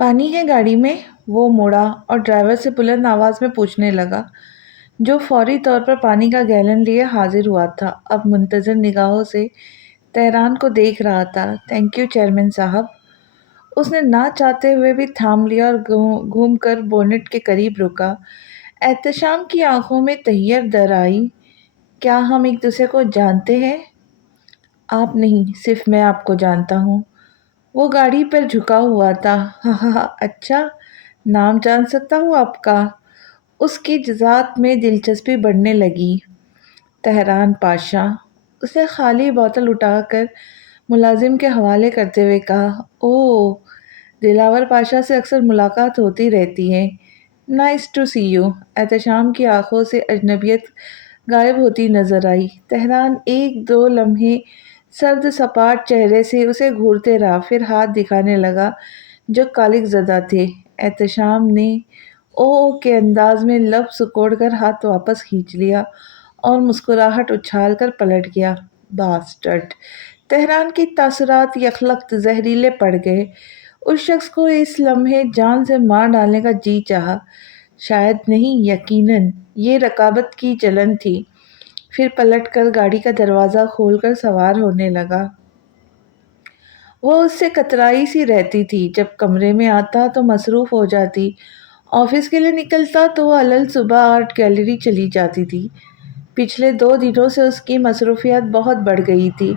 پانی ہے گاڑی میں؟ وہ مڑا اور ڈرائیور سے بلند آواز میں پوچھنے لگا، جو فوری طور پر پانی کا گیلن لیے حاضر ہوا تھا۔ اب منتظر نگاہوں سے تہران کو دیکھ رہا تھا۔ تھینک یو چیئرمین صاحب۔ اس نے نہ چاہتے ہوئے بھی تھام لیا اور گھوم کر بونٹ کے قریب رکا۔ احتشام کی آنکھوں میں تحیر در آئی۔ کیا ہم ایک دوسرے کو جانتے ہیں؟ آپ نہیں، صرف میں آپ کو جانتا ہوں۔ وہ گاڑی پر جھکا ہوا تھا۔ ہاں اچھا، نام جان سکتا ہوں آپ کا؟ اس کی ذات میں دلچسپی بڑھنے لگی۔ تہران پاشا۔ اس نے خالی بوتل اٹھا کر ملازم کے حوالے کرتے ہوئے کہا۔ اوہ، دلاور پاشا سے اکثر ملاقات ہوتی رہتی ہے۔ Nice to see you. Ehtesham کی آنکھوں سے اجنبیت غائب ہوتی نظر آئی۔ تہران ایک دو لمحے سرد سپاٹ چہرے سے اسے گھورتے رہا، پھر ہاتھ دکھانے لگا جو کالک زدہ تھے۔ احتشام نے اوہ کے انداز میں لب سکوڑ کر ہاتھ واپس کھینچ لیا اور مسکراہٹ اچھال کر پلٹ گیا۔ باسٹرڈ! تہران کی تاثرات یکلخت زہریلے پڑ گئے۔ اس شخص کو اس لمحے جان سے مار ڈالنے کا جی چاہا۔ شاید نہیں، یقیناً یہ رقابت کی جلن تھی۔ پھر پلٹ کر گاڑی کا دروازہ کھول کر سوار ہونے لگا۔ وہ اس سے کترائی سی رہتی تھی۔ جب کمرے میں آتا تو مصروف ہو جاتی، آفس کے لیے نکلتا تو وہ علل صبح آرٹ گیلری چلی جاتی تھی۔ پچھلے 2 دنوں سے اس کی مصروفیات بہت بڑھ گئی تھی۔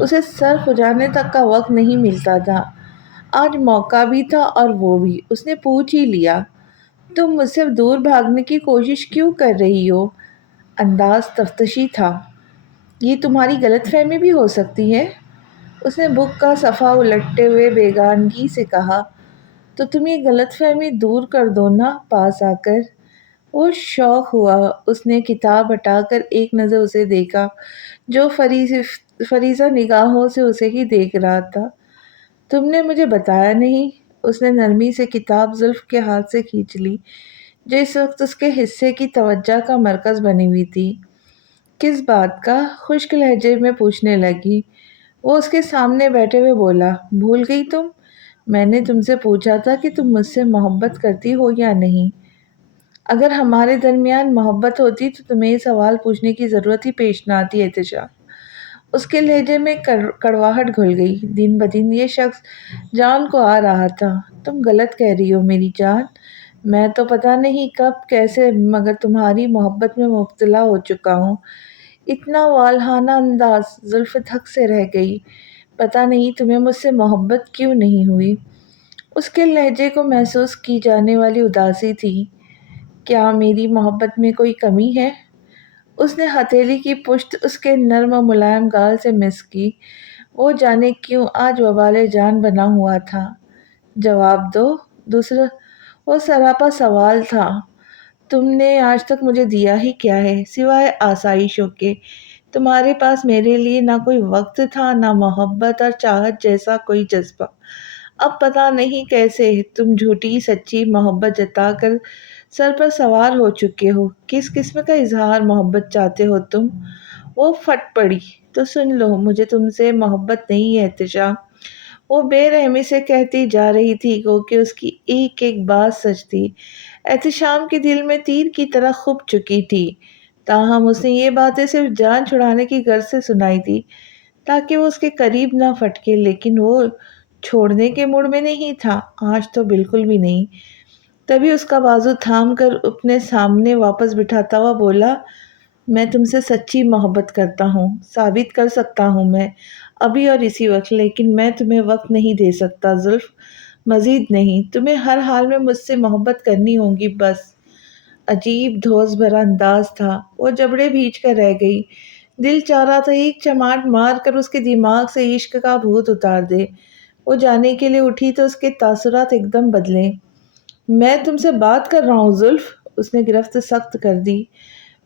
اسے سر کھجانے تک کا وقت نہیں ملتا تھا۔ آج موقع بھی تھا اور وہ بھی۔ اس نے پوچھ ہی لیا، تم مجھ سے دور بھاگنے کی کوشش کیوں کر رہی ہو؟ انداز تفتشی تھا۔ یہ تمہاری غلط فہمی بھی ہو سکتی ہے۔ اس نے بک کا صفحہ الٹتے ہوئے بیگانگی سے کہا، تو تم یہ غلط فہمی دور کر دو نا پاس آ کر۔ وہ شوق ہوا۔ اس نے کتاب ہٹا کر ایک نظر اسے دیکھا جو فریضہ نگاہوں سے اسے ہی دیکھ رہا تھا۔ تم نے مجھے بتایا نہیں۔ اس نے نرمی سے کتاب زلف کے ہاتھ سے کھینچ لی جو اس وقت اس کے حصے کی توجہ کا مرکز بنی ہوئی تھی۔ کس بات کا؟ خشک لہجے میں پوچھنے لگی۔ وہ اس کے سامنے بیٹھے ہوئے بولا، بھول گئی تم؟ میں نے تم سے پوچھا تھا کہ تم مجھ سے محبت کرتی ہو یا نہیں۔ اگر ہمارے درمیان محبت ہوتی تو تمہیں یہ سوال پوچھنے کی ضرورت ہی پیش نہ آتی۔ احتشام! اس کے لہجے میں کڑواہٹ گھل گئی۔ دن بدن یہ شخص جان کو آ رہا تھا۔ تم غلط کہہ رہی ہو میری جان۔ میں تو پتہ نہیں کب کیسے مگر تمہاری محبت میں مبتلا ہو چکا ہوں۔ اتنا والہانہ انداز! زلف دھک سے رہ گئی۔ پتہ نہیں تمہیں مجھ سے محبت کیوں نہیں ہوئی؟ اس کے لہجے کو محسوس کی جانے والی اداسی تھی۔ کیا میری محبت میں کوئی کمی ہے؟ اس نے ہتھیلی کی پشت اس کے نرم و ملائم گال سے مس کی۔ وہ جانے کیوں آج وبال جان بنا ہوا تھا۔ جواب دو۔ دوسرا وہ سراپا سوال تھا۔ تم نے آج تک مجھے دیا ہی کیا ہے سوائے آسائشوں کے؟ تمہارے پاس میرے لیے نہ کوئی وقت تھا، نہ محبت اور چاہت جیسا کوئی جذبہ۔ اب پتہ نہیں کیسے تم جھوٹی سچی محبت جتا کر سر پر سوار ہو چکے ہو۔ کس قسم کا اظہار محبت چاہتے ہو تم؟ وہ پھٹ پڑی۔ تو سن لو، مجھے تم سے محبت نہیں ہے احتشام۔ وہ بے رحمی سے کہتی جا رہی تھی کہ اس کی ایک ایک بات سچ تھی۔ احتشام کے دل میں تیر کی طرح خب چکی تھی۔ تاہم اس نے یہ باتیں صرف جان چھڑانے کی غرض سے سنائی تھی تاکہ وہ اس کے قریب نہ پھٹکے، لیکن وہ چھوڑنے کے موڈ میں نہیں تھا، آج تو بالکل بھی نہیں۔ تبھی اس کا بازو تھام کر اپنے سامنے واپس بٹھاتا ہوا بولا، میں تم سے سچی محبت کرتا ہوں، ثابت کر سکتا ہوں میں ابھی اور اسی وقت، لیکن میں تمہیں وقت نہیں دے سکتا زلف، مزید نہیں۔ تمہیں ہر حال میں مجھ سے محبت کرنی ہوگی بس۔ عجیب دھوس بھرا انداز تھا۔ وہ جبڑے بھیج کر رہ گئی۔ دل چاہ رہا تھا ایک چماٹ مار کر اس کے دماغ سے عشق کا بھوت اتار دے۔ وہ جانے کے لیے اٹھی تو اس کے تاثرات ایک دم بدلے۔ میں تم سے بات کر رہا ہوں زلف۔ اس نے گرفت سخت کر دی۔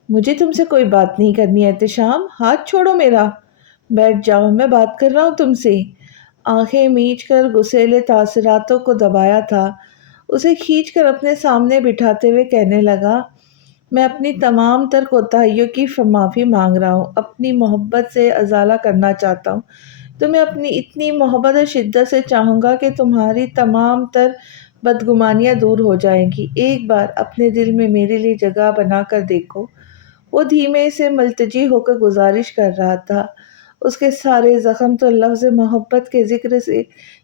مجھے تم سے کوئی بات نہیں کرنی احتشام، ہاتھ چھوڑو میرا۔ بیٹھ جاؤ، میں بات کر رہا ہوں تم سے۔ آنکھیں میچ کر غصیلے تاثراتوں کو دبایا تھا، اسے کھینچ کر اپنے سامنے بٹھاتے ہوئے کہنے لگا، میں اپنی تمام تر کوتاہیوں کی معافی مانگ رہا ہوں، اپنی محبت سے ازالہ کرنا چاہتا ہوں۔ تمہیں اپنی اتنی محبت اور شدت سے چاہوں گا کہ تمہاری تمام تر بدگمانیاں دور ہو جائیں گی۔ ایک بار اپنے دل میں میرے لیے جگہ بنا کر دیکھو۔ وہ دھیمے سے ملتجی ہو کر گزارش کر رہا تھا۔ اس کے سارے زخم تو لفظ محبت کے ذکر سے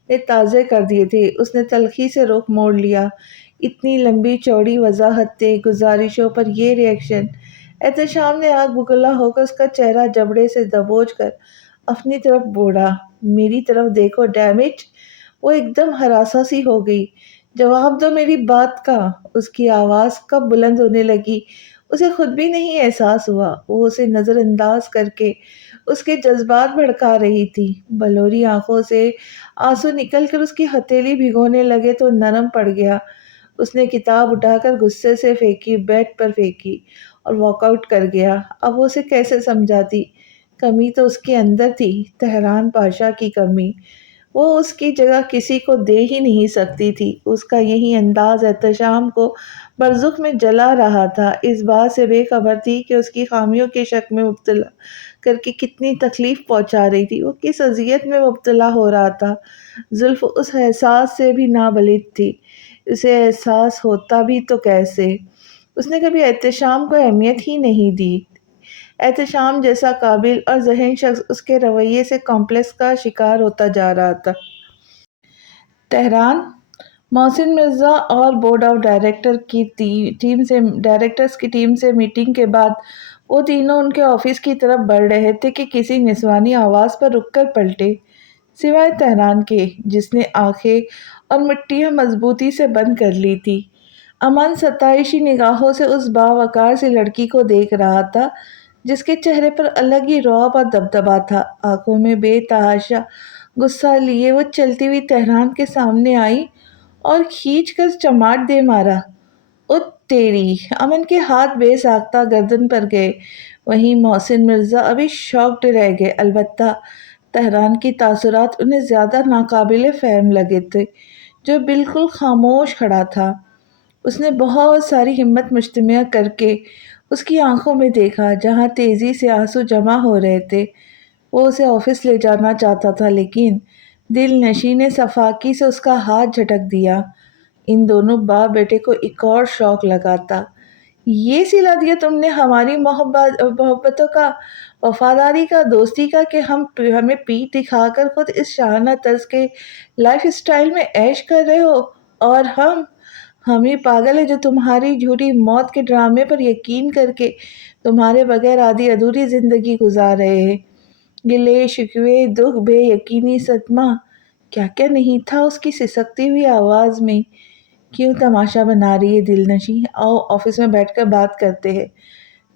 نے تازے کر دیے تھے۔ اس نے تلخی سے رخ موڑ لیا۔ اتنی لمبی چوڑی وضاحتیں، گزارشوں پر یہ ری ایکشن۔ احتشام نے آگ بگلا ہو کر اس کا چہرہ جبڑے سے دبوچ کر اپنی طرف بوڑھا۔ میری طرف دیکھو ڈیمٹ۔ وہ ایک دم ہراساں سی ہو گئی۔ جواب دو میری بات کا۔ اس کی آواز کب بلند ہونے لگی اسے خود بھی نہیں احساس ہوا۔ وہ اسے نظر انداز کر کے اس کے جذبات بھڑکا رہی تھی۔ بلوری آنکھوں سے آنسو نکل کر اس کی ہتھیلی بھگونے لگے تو نرم پڑ گیا۔ اس نے کتاب اٹھا کر غصے سے پھینکی، بیڈ پر پھینکی اور واک آؤٹ کر گیا۔ اب وہ اسے کیسے سمجھاتی؟ کمی تو اس کے اندر تھی، تہران پاشا کی کمی۔ وہ اس کی جگہ کسی کو دے ہی نہیں سکتی تھی۔ اس کا یہی انداز احتشام کو برزخ میں جلا رہا تھا۔ اس بات سے بے خبر تھی کہ اس کی خامیوں کے شک میں مبتلا کر کے کتنی تکلیف پہنچا رہی تھی، وہ کس اذیت میں مبتلا ہو رہا تھا۔ زلف اس احساس سے بھی نابلد تھی۔ اسے احساس ہوتا بھی تو کیسے؟ اس نے کبھی احتشام کو اہمیت ہی نہیں دی۔ احتشام جیسا قابل اور ذہین شخص اس کے رویے سے کمپلیکس کا شکار ہوتا جا رہا تھا۔ تہران، محسن مرزا اور بورڈ آف ڈائریکٹرز کی ٹیم سے میٹنگ کے بعد وہ تینوں ان کے آفس کی طرف بڑھ رہے تھے کہ کسی نسوانی آواز پر رک کر پلٹے، سوائے تہران کے جس نے آنکھیں اور مٹیاں مضبوطی سے بند کر لی تھی۔ امن ستائشی نگاہوں سے اس باوقار سی لڑکی کو دیکھ رہا تھا جس کے چہرے پر الگ ہی رعب اور دبدبا تھا۔ آنکھوں میں بے تحاشا غصہ لیے وہ چلتی ہوئی تہران کے سامنے آئی اور کھینچ کر چماٹ دے مارا۔ اُت تیری! امن کے ہاتھ بے ساختہ گردن پر گئے۔ وہیں محسن مرزا ابھی شاکڈ رہ گئے، البتہ تہران کی تاثرات انہیں زیادہ ناقابل فہم لگے تھے، جو بالکل خاموش کھڑا تھا۔ اس نے بہت ساری ہمت مجتمع کر کے اس کی آنکھوں میں دیکھا جہاں تیزی سے آنسو جمع ہو رہے تھے۔ وہ اسے آفس لے جانا چاہتا تھا لیکن دل نشیں نے صفاقی سے اس کا ہاتھ جھٹک دیا۔ ان دونوں باپ بیٹے کو ایک اور شوق لگا تھا۔ یہ سلا دیا تم نے ہماری محبتوں کا، وفاداری کا، دوستی کا کہ ہم ہمیں پیٹھ دکھا کر خود اس شاہانہ طرز کے لائف اسٹائل میں عیش کر رہے ہو اور ہم ہی پاگل ہیں جو تمہاری جھوٹی موت کے ڈرامے پر یقین کر کے تمہارے بغیر آدھی ادھوری زندگی گزار رہے ہیں۔ گلے شکوے، دکھ، بے یقینی، صدمہ، کیا کیا نہیں تھا اس کی سسکتی ہوئی آواز میں۔ کیوں تماشا بنا رہی ہے دلنشیں؟ آؤ آفس میں بیٹھ کر بات کرتے ہیں۔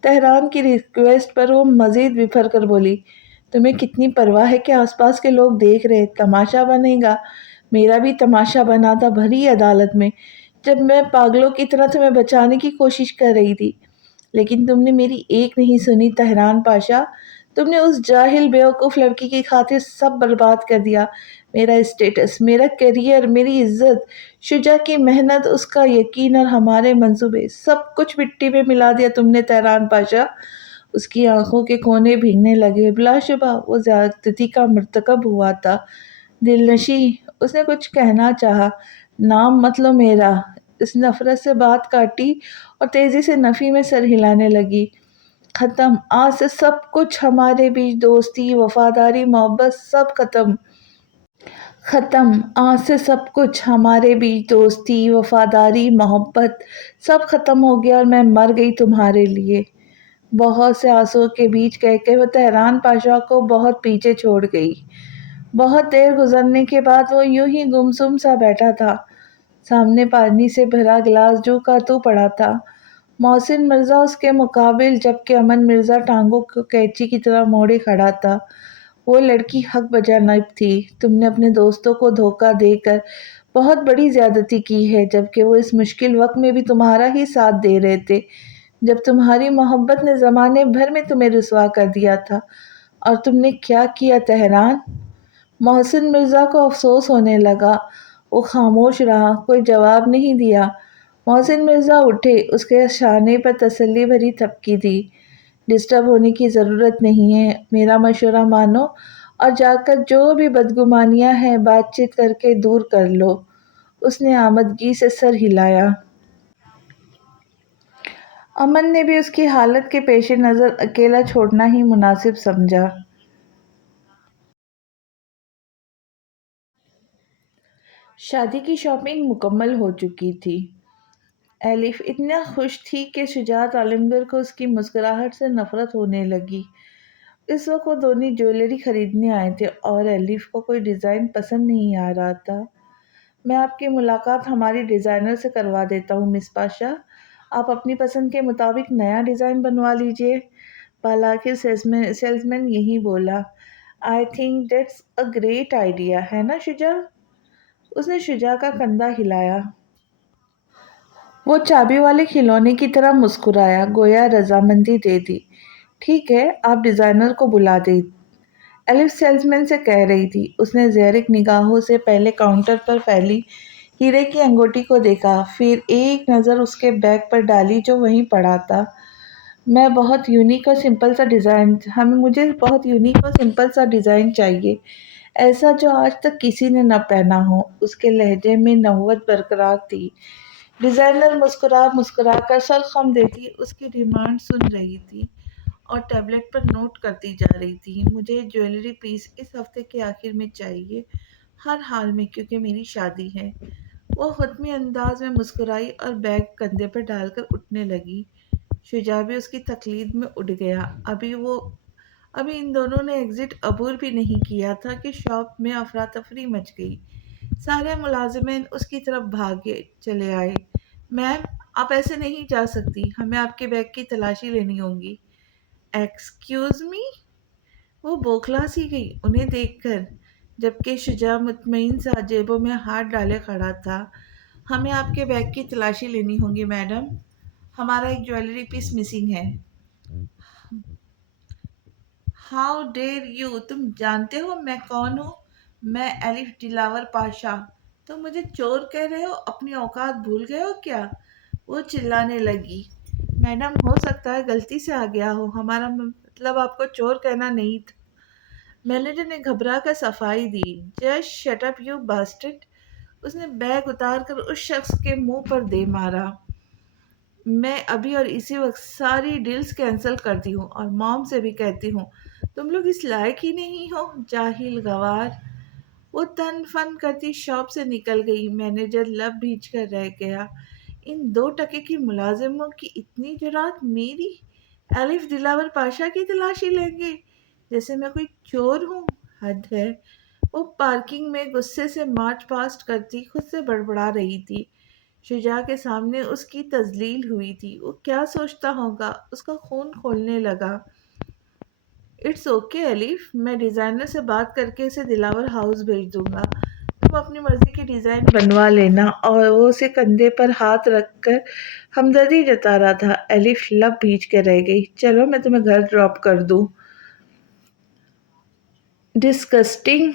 تہران کی ریکویسٹ پر وہ مزید بپھر کر بولی، تمہیں کتنی پرواہ ہے کہ آس پاس کے لوگ دیکھ رہے، تماشا بنے گا؟ میرا بھی تماشا بنا تھا بھری عدالت میں جب میں پاگلوں کی طرح تمہیں بچانے کی کوشش کر رہی تھی، لیکن تم نے میری ایک نہیں سنی تہران پاشا۔ تم نے اس جاہل بیوقوف لڑکی کی خاطر سب برباد کر دیا، میرا اسٹیٹس، میرا کیریئر، میری عزت، شجاع کی محنت، اس کا یقین اور ہمارے منصوبے، سب کچھ مٹی میں ملا دیا تم نے تہران پاشا۔ اس کی آنکھوں کے کونے بھیگنے لگے۔ بلا شبہ وہ زیادتی کا مرتکب ہوا تھا۔ دلنشیں، اس نے کچھ کہنا چاہا۔ نام مت لو میرا۔ اس نفرت سے بات کاٹی اور تیزی سے نفی میں سر ہلانے لگی۔ ختم، آج سے سب کچھ ہمارے بیچ، دوستی، وفاداری، محبت، سب ختم۔ ختم، آج سے سب کچھ ہمارے بیچ، دوستی، وفاداری، محبت، سب ختم ہو گیا اور میں مر گئی تمہارے لیے۔ بہت سے آنسوؤں کے بیچ کہہ کے وہ تہران پاشا کو بہت پیچھے چھوڑ گئی۔ بہت دیر گزرنے کے بعد وہ یوں ہی گمسم سا بیٹھا تھا۔ سامنے پانی سے بھرا گلاس جو کا توں پڑا تھا۔ محسن مرزا اس کے مقابل جبکہ امن مرزا ٹانگوں کو قینچی کی طرح موڑے کھڑا تھا۔ وہ لڑکی حق بجانب تھی۔ تم نے اپنے دوستوں کو دھوکہ دے کر بہت بڑی زیادتی کی ہے جبکہ وہ اس مشکل وقت میں بھی تمہارا ہی ساتھ دے رہے تھے جب تمہاری محبت نے زمانے بھر میں تمہیں رسوا کر دیا تھا۔ اور تم نے کیا کیا تہران؟ محسن مرزا کو افسوس ہونے لگا۔ وہ خاموش رہا، کوئی جواب نہیں دیا۔ محسن مرزا اٹھے، اس کے شانے پر تسلی بھری تھپکی دی۔ ڈسٹرب ہونے کی ضرورت نہیں ہے، میرا مشورہ مانو اور جا کر جو بھی بدگمانیاں ہیں بات چیت کر کے دور کر لو۔ اس نے آمدگی سے سر ہلایا۔ امن نے بھی اس کی حالت کے پیش نظر اکیلا چھوڑنا ہی مناسب سمجھا۔ شادی کی شاپنگ مکمل ہو چکی تھی۔ ایلف اتنا خوش تھی کہ شجاعت عالمگیر کو اس کی مسکراہٹ سے نفرت ہونے لگی۔ اس وقت وہ دونوں جویلری خریدنے آئے تھے اور ایلف کو کوئی ڈیزائن پسند نہیں آ رہا تھا۔ میں آپ کی ملاقات ہماری ڈیزائنر سے کروا دیتا ہوں مس پاشا، آپ اپنی پسند کے مطابق نیا ڈیزائن بنوا لیجئے۔ بالآخر سیلز مین یہی بولا۔ I think that's a great idea, ہے نا شجا؟ اس نے شجا کا کندھا ہلایا۔ وہ چابی والے کھلونے کی طرح مسکرایا، گویا رضامندی دے دی۔ ٹھیک ہے، آپ ڈیزائنر کو بلا دیں، ایلف سیلز مین سے کہہ رہی تھی۔ اس نے زیرک نگاہوں سے پہلے کاؤنٹر پر پھیلی ہیرے کی انگوٹی کو دیکھا، پھر ایک نظر اس کے بیگ پر ڈالی جو وہیں پڑا تھا۔ مجھے بہت یونیک اور سمپل سا ڈیزائن چاہیے، ایسا جو آج تک کسی نے نہ پہنا ہو۔ اس کے لہجے میں نوّت برقرار تھی۔ ڈیزائنر مسکرا کر سر خم دیتی اس کی ڈیمانڈ سن رہی تھی اور ٹیبلٹ پر نوٹ کرتی جا رہی تھی۔ مجھے جویلری پیس اس ہفتے کے آخر میں چاہیے، ہر حال میں، کیونکہ میری شادی ہے۔ وہ حتمی انداز میں مسکرائی اور بیگ کندھے پر ڈال کر اٹھنے لگی۔ شجاع بھی اس کی تقلید میں اٹھ گیا۔ ابھی ان دونوں نے ایگزٹ عبور بھی نہیں کیا تھا کہ شاپ میں افراتفری مچ گئی۔ سارے ملازمین اس کی طرف بھاگے چلے آئے۔ میم، آپ ایسے نہیں جا سکتی، ہمیں آپ کے بیگ کی تلاشی لینی ہوگی۔ Excuse me? وہ بوکھلا سی گئی انہیں دیکھ کر، جبکہ شجاع مطمئن سا جیبوں میں ہاتھ ڈالے کھڑا تھا۔ ہمیں آپ کے بیگ کی تلاشی لینی ہوگی میڈم، ہمارا ایک جویلری پیس مسنگ ہے۔ ہاؤ ڈیر یو! تم جانتے ہو میں کون ہوں؟ میں ایلف دلاور پاشا۔ تم مجھے چور کہہ رہے ہو؟ اپنی اوقات بھول گئے ہو کیا؟ وہ چلانے لگی۔ میڈم، ہو سکتا ہے غلطی سے آ گیا ہو، ہمارا مطلب آپ کو چور کہنا نہیں تھا۔ مینیجر نے گھبرا کر صفائی دی۔ Just shut up you bastard! اس نے بیگ اتار کر اس شخص کے منہ پر دے مارا۔ میں ابھی اور اسی وقت ساری ڈیلز کینسل کرتی ہوں اور مام سے بھی کہتی ہوں تم لوگ اس لائق ہی نہیں ہو، جاہل گوار۔ وہ تن فن کرتی شاپ سے نکل گئی۔ مینیجر لب بھیج کر رہ گیا۔ ان 2 کی ملازموں کی اتنی جرات، میری ایلف دلاور پاشا کی تلاشی لیں گے جیسے میں کوئی چور ہوں، حد ہے۔ وہ پارکنگ میں غصے سے مارچ پاسٹ کرتی خود سے بڑبڑا رہی تھی۔ شجاع کے سامنے اس کی تذلیل ہوئی تھی، وہ کیا سوچتا ہوگا؟ اس کا خون کھولنے لگا۔ اٹس اوکے ایلف، میں ڈیزائنر سے بات کر کے اسے دلاور ہاؤس بھیج دوں گا، تم اپنی مرضی کی ڈیزائن بنوا لینا۔ اور وہ اسے کندھے پر ہاتھ رکھ کر ہمدردی جتا رہا تھا۔ ایلف لب بھیج کے رہ گئی۔ چلو میں تمہیں گھر ڈراپ کر دوں۔ ڈسگسٹنگ!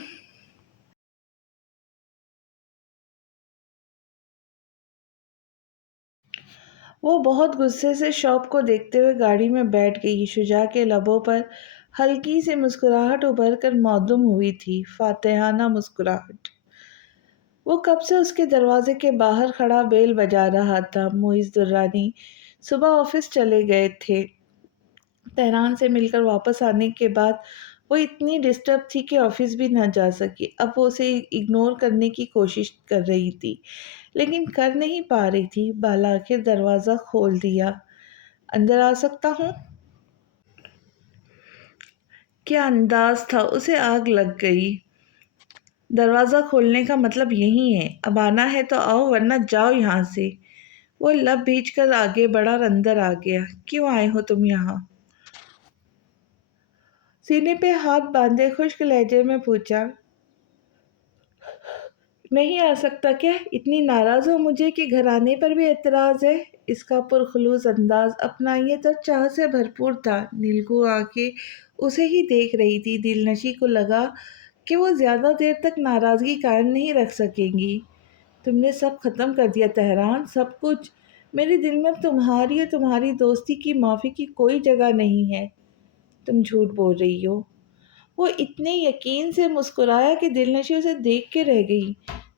وہ بہت غصے سے شاپ کو دیکھتے ہوئے گاڑی میں بیٹھ گئی۔ شجاع کے لبوں پر ہلکی سی مسکراہٹ ابھر کر معدوم ہوئی تھی، فاتحانہ مسکراہٹ۔ وہ کب سے اس کے دروازے کے باہر کھڑا بیل بجا رہا تھا۔ معز درانی صبح آفس چلے گئے تھے۔ تہران سے مل کر واپس آنے کے بعد وہ اتنی ڈسٹرب تھی کہ آفس بھی نہ جا سکی۔ اب وہ اسے اگنور کرنے کی کوشش کر رہی تھی لیکن کر نہیں پا رہی تھی۔ بالآخر دروازہ کھول دیا۔ اندر آ سکتا ہوں؟ کیا انداز تھا! اسے آگ لگ گئی۔ دروازہ کھولنے کا مطلب یہی ہے، اب آنا ہے تو آؤ ورنہ جاؤ یہاں سے۔ وہ لب بھیج کر آگے بڑھا اور اندر آ گیا۔ کیوں آئے ہو تم یہاں؟ سینے پہ ہاتھ باندھے خشک لہجے میں پوچھا۔ نہیں آ سکتا کیا؟ اتنی ناراض ہو مجھے کہ گھر آنے پر بھی اعتراض ہے؟ اس کا پرخلوص انداز اپنائیت اور چاہ سے بھرپور تھا۔ نیلگوں آنکھیں اسے ہی دیکھ رہی تھی۔ دلنشیں کو لگا کہ وہ زیادہ دیر تک ناراضگی قائم نہیں رکھ سکیں گی۔ تم نے سب ختم کر دیا تہران، سب کچھ۔ میرے دل میں اب تمہاری اور تمہاری دوستی کی معافی کی کوئی جگہ نہیں ہے۔ تم جھوٹ بول رہی ہو۔ وہ اتنے یقین سے مسکرایا کہ دلنشیں اسے دیکھ کے رہ گئی۔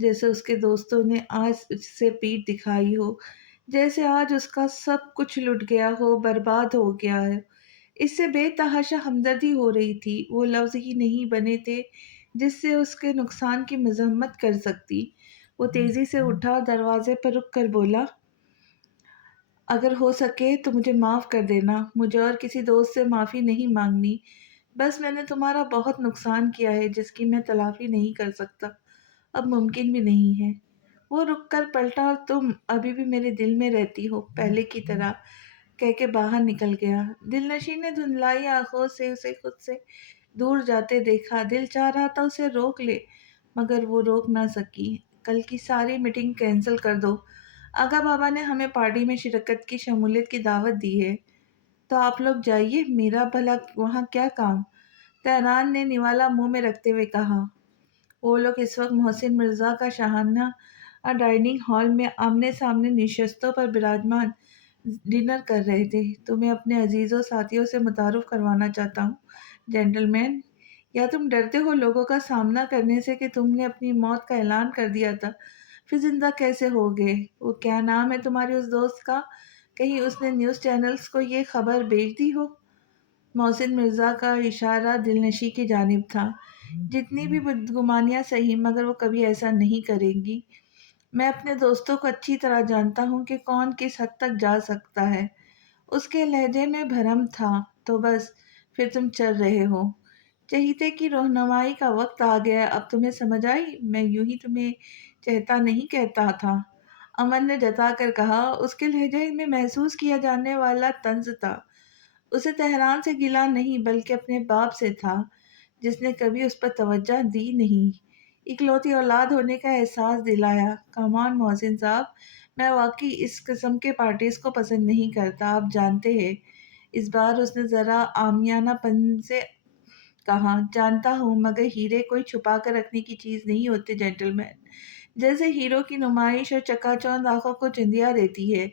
جیسے اس کے دوستوں نے آج اس سے پیٹھ دکھائی ہو، جیسے آج اس کا سب کچھ لٹ گیا ہو، برباد ہو گیا ہے۔ اس سے بے تحاشا ہمدردی ہو رہی تھی، وہ لفظ ہی نہیں بنے تھے جس سے اس کے نقصان کی مذمت کر سکتی۔ وہ تیزی سے اٹھا، دروازے پر رک کر بولا، اگر ہو سکے تو مجھے معاف کر دینا، مجھے اور کسی دوست سے معافی نہیں مانگنی، بس میں نے تمہارا بہت نقصان کیا ہے جس کی میں تلافی نہیں کر سکتا، اب ممکن بھی نہیں ہے۔ وہ رک کر پلٹا، اور تم ابھی بھی میرے دل میں رہتی ہو، پہلے کی طرح، کہہ کے باہر نکل گیا۔ دل نشیں نے دھندلائی آنکھوں سے اسے خود سے دور جاتے دیکھا۔ دل چاہ رہا تھا اسے روک لے، مگر وہ روک نہ سکی۔ کل کی ساری میٹنگ کینسل کر دو، آغا بابا نے ہمیں پارٹی میں شرکت کی شمولیت کی دعوت دی ہے، تو آپ لوگ جائیے، میرا بھلا وہاں کیا کام؟ تہران نے نوالا منہ میں رکھتے ہوئے کہا۔ وہ لوگ اس وقت محسن مرزا کا شاہانہ ڈائننگ ہال میں آمنے سامنے نشستوں پر براجمان ڈنر کر رہے تھے۔ تمہیں اپنے عزیزوں ساتھیوں سے متعارف کروانا چاہتا ہوں، جینٹل مین۔ یا تم ڈرتے ہو لوگوں کا سامنا کرنے سے کہ تم نے اپنی موت کا اعلان کر دیا تھا، پھر زندہ کیسے ہو گئے؟ وہ کیا نام ہے تمہاری اس دوست کا؟ کہیں اس نے نیوز چینلز کو یہ خبر بھیج دی ہو؟ محسن مرزا کا اشارہ دلنشیں کی جانب تھا۔ جتنی بھی بدگمانیاں سہی، مگر وہ کبھی ایسا نہیں کرے گی۔ میں اپنے دوستوں کو اچھی طرح جانتا ہوں کہ کون کس حد تک جا سکتا ہے۔ اس کے لہجے میں بھرم تھا۔ تو بس، پھر تم چل رہے ہو؟ چہیتے کی رہنمائی کا وقت آ گیا، اب تمہیں سمجھ آئی؟ میں یوں ہی تمہیں چہتا نہیں کہتا تھا، امن نے جتا کر کہا۔ اس کے لہجے میں محسوس کیا جانے والا طنز تھا۔ اسے تہران سے گلہ نہیں، بلکہ اپنے باپ سے تھا، جس نے کبھی اس پر توجہ دی نہیں، اکلوتی اولاد ہونے کا احساس دلایا۔ کم آن محسن صاحب، میں واقعی اس قسم کے پارٹیز کو پسند نہیں کرتا، آپ جانتے ہیں۔ اس بار اس نے ذرا عامیانہ پن سے کہا، جانتا ہوں، مگر ہیرے کوئی چھپا کر رکھنے کی چیز نہیں ہوتے جینٹل مین۔ جیسے ہیرو کی نمائش اور چکا چوند آنکھوں کو چندیا دیتی ہے،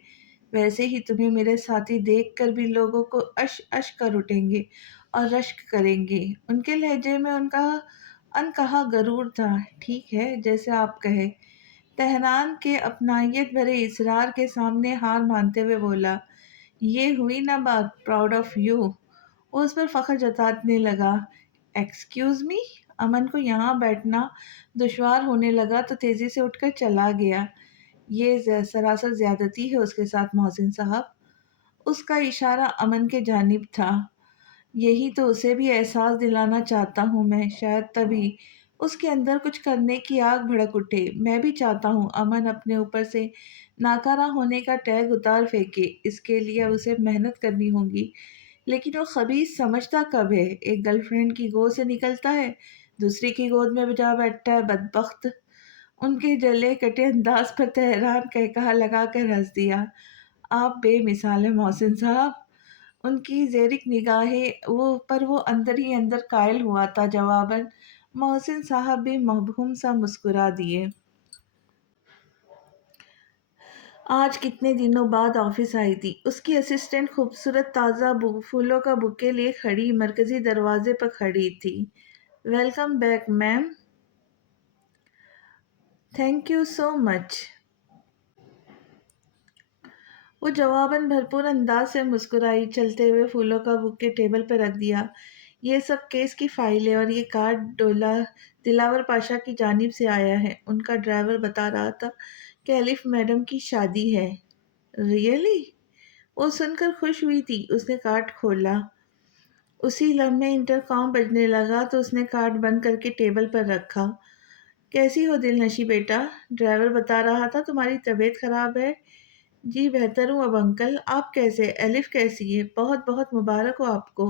ویسے ہی تمہیں میرے ساتھی دیکھ کر بھی لوگوں کو اش اش کر اٹھیں گے اور رشک کریں گے۔ ان کے لہجے میں ان کا ان کہا غرور تھا۔ ٹھیک ہے، جیسے آپ کہے، تہران کے اپنائیت بھرے اصرار کے سامنے ہار مانتے ہوئے بولا۔ یہ ہوئی نا بات، پراؤڈ آف یو۔ وہ اس پر فخر جتانے لگا۔ Excuse me? امن کو یہاں بیٹھنا دشوار ہونے لگا تو تیزی سے اٹھ کر چلا گیا۔ یہ سراسر زیادتی ہے اس کے ساتھ محسن صاحب۔ اس کا اشارہ امن کے جانب تھا۔ یہی تو اسے بھی احساس دلانا چاہتا ہوں میں، شاید تبھی اس کے اندر کچھ کرنے کی آگ بھڑک اٹھے۔ میں بھی چاہتا ہوں امن اپنے اوپر سے ناکارہ ہونے کا ٹیگ اتار پھینکے، اس کے لیے اسے محنت کرنی ہوگی۔ لیکن وہ خبیث سمجھتا کب ہے؟ ایک گرل فرینڈ کی گود سے نکلتا ہے، دوسری کی گود میں جا بیٹھتا ہے، بدبخت۔ ان کے جلے کٹے انداز پر تہران قہقہہ لگا کر ہنس دیا۔ آپ بے مثال ہیں محسن صاحب۔ ان کی زیرک نگاہیں وہ اندر ہی اندر قائل ہوا تھا۔ جواباً محسن صاحب بھی مبہم سا مسکرا دیے۔ آج کتنے دنوں بعد آفس آئی تھی۔ اس کی اسسٹنٹ خوبصورت تازہ پھولوں کا بوکے لیے کھڑی مرکزی دروازے پر کھڑی تھی۔ Welcome back ma'am. Thank you so much. وہ جواباً بھرپور انداز سے مسکرائی، چلتے ہوئے پھولوں کا بوکے ٹیبل پر رکھ دیا۔ یہ سب کیس کی فائل ہے، اور یہ کارڈ دلاور پاشا کی جانب سے آیا ہے۔ ان کا ڈرائیور بتا رہا تھا کہ الف میڈم کی شادی ہے۔ ریئلی؟ وہ سن کر خوش ہوئی تھی۔ اس نے کارڈ کھولا۔ اسی لمحے انٹر کام بجنے لگا تو اس نے کارڈ بند کر کے ٹیبل پر رکھا۔ کیسی ہو دل نشیں بیٹا؟ ڈرائیور بتا رہا تھا تمہاری طبیعت خراب ہے۔ جی بہتر ہوں اب انکل، آپ کیسے؟ الف کیسی ہے؟ بہت بہت مبارک ہو آپ کو۔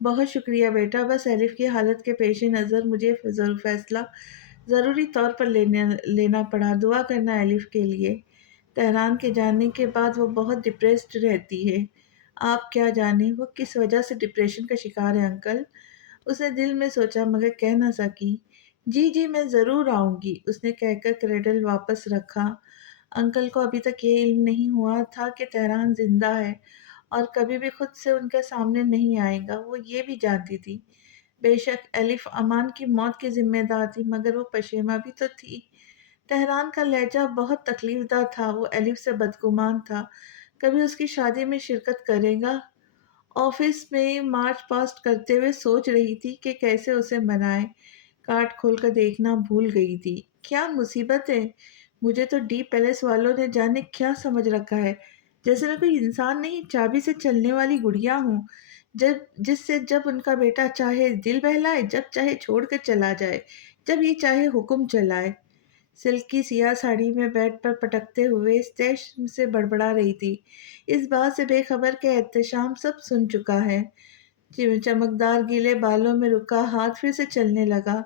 بہت شکریہ بیٹا، بس الف کی حالت کے پیش نظر مجھے فیصلہ ضروری طور پر لینا پڑا۔ دعا کرنا الف کے لیے۔ تہران کے جانے کے بعد وہ بہت ڈپریسڈ رہتی ہے۔ آپ کیا جانیں وہ کس وجہ سے ڈپریشن کا شکار ہے انکل؟ اس نے دل میں سوچا مگر کہہ نہ سکی۔ جی جی میں ضرور آؤں گی، اس نے کہہ کر کریڈل واپس رکھا۔ انکل کو ابھی تک یہ علم نہیں ہوا تھا کہ تہران زندہ ہے اور کبھی بھی خود سے ان کے سامنے نہیں آئے گا۔ وہ یہ بھی جانتی تھی، بے شک الف امان کی موت کی ذمہ دار تھی، مگر وہ پشیماں بھی تو تھی۔ تہران کا لہجہ بہت تکلیف دہ تھا، وہ الف سے بدگمان تھا۔ کبھی اس کی شادی میں شرکت کرے گا؟ آفس میں مارچ پاسٹ کرتے ہوئے سوچ رہی تھی کہ کیسے اسے منائے۔ کارڈ کھول کر دیکھنا بھول گئی تھی۔ کیا مصیبت ہے! مجھے تو ڈی پیلس والوں نے جانے کیا سمجھ رکھا ہے، جیسے میں کوئی انسان نہیں، چابی سے چلنے والی گڑیا ہوں، جب ان کا بیٹا چاہے دل بہلائے، جب چاہے چھوڑ کر چلا جائے، جب یہ چاہے حکم چلائے۔ سلک کی سیاہ ساڑی میں بیڈ پر پٹکتے ہوئے اسٹیش سے بڑبڑا رہی تھی، اس بات سے بے خبر کہ احتشام سب سن چکا ہے۔ چمکدار گیلے بالوں میں رکا ہاتھ پھر سے چلنے لگا۔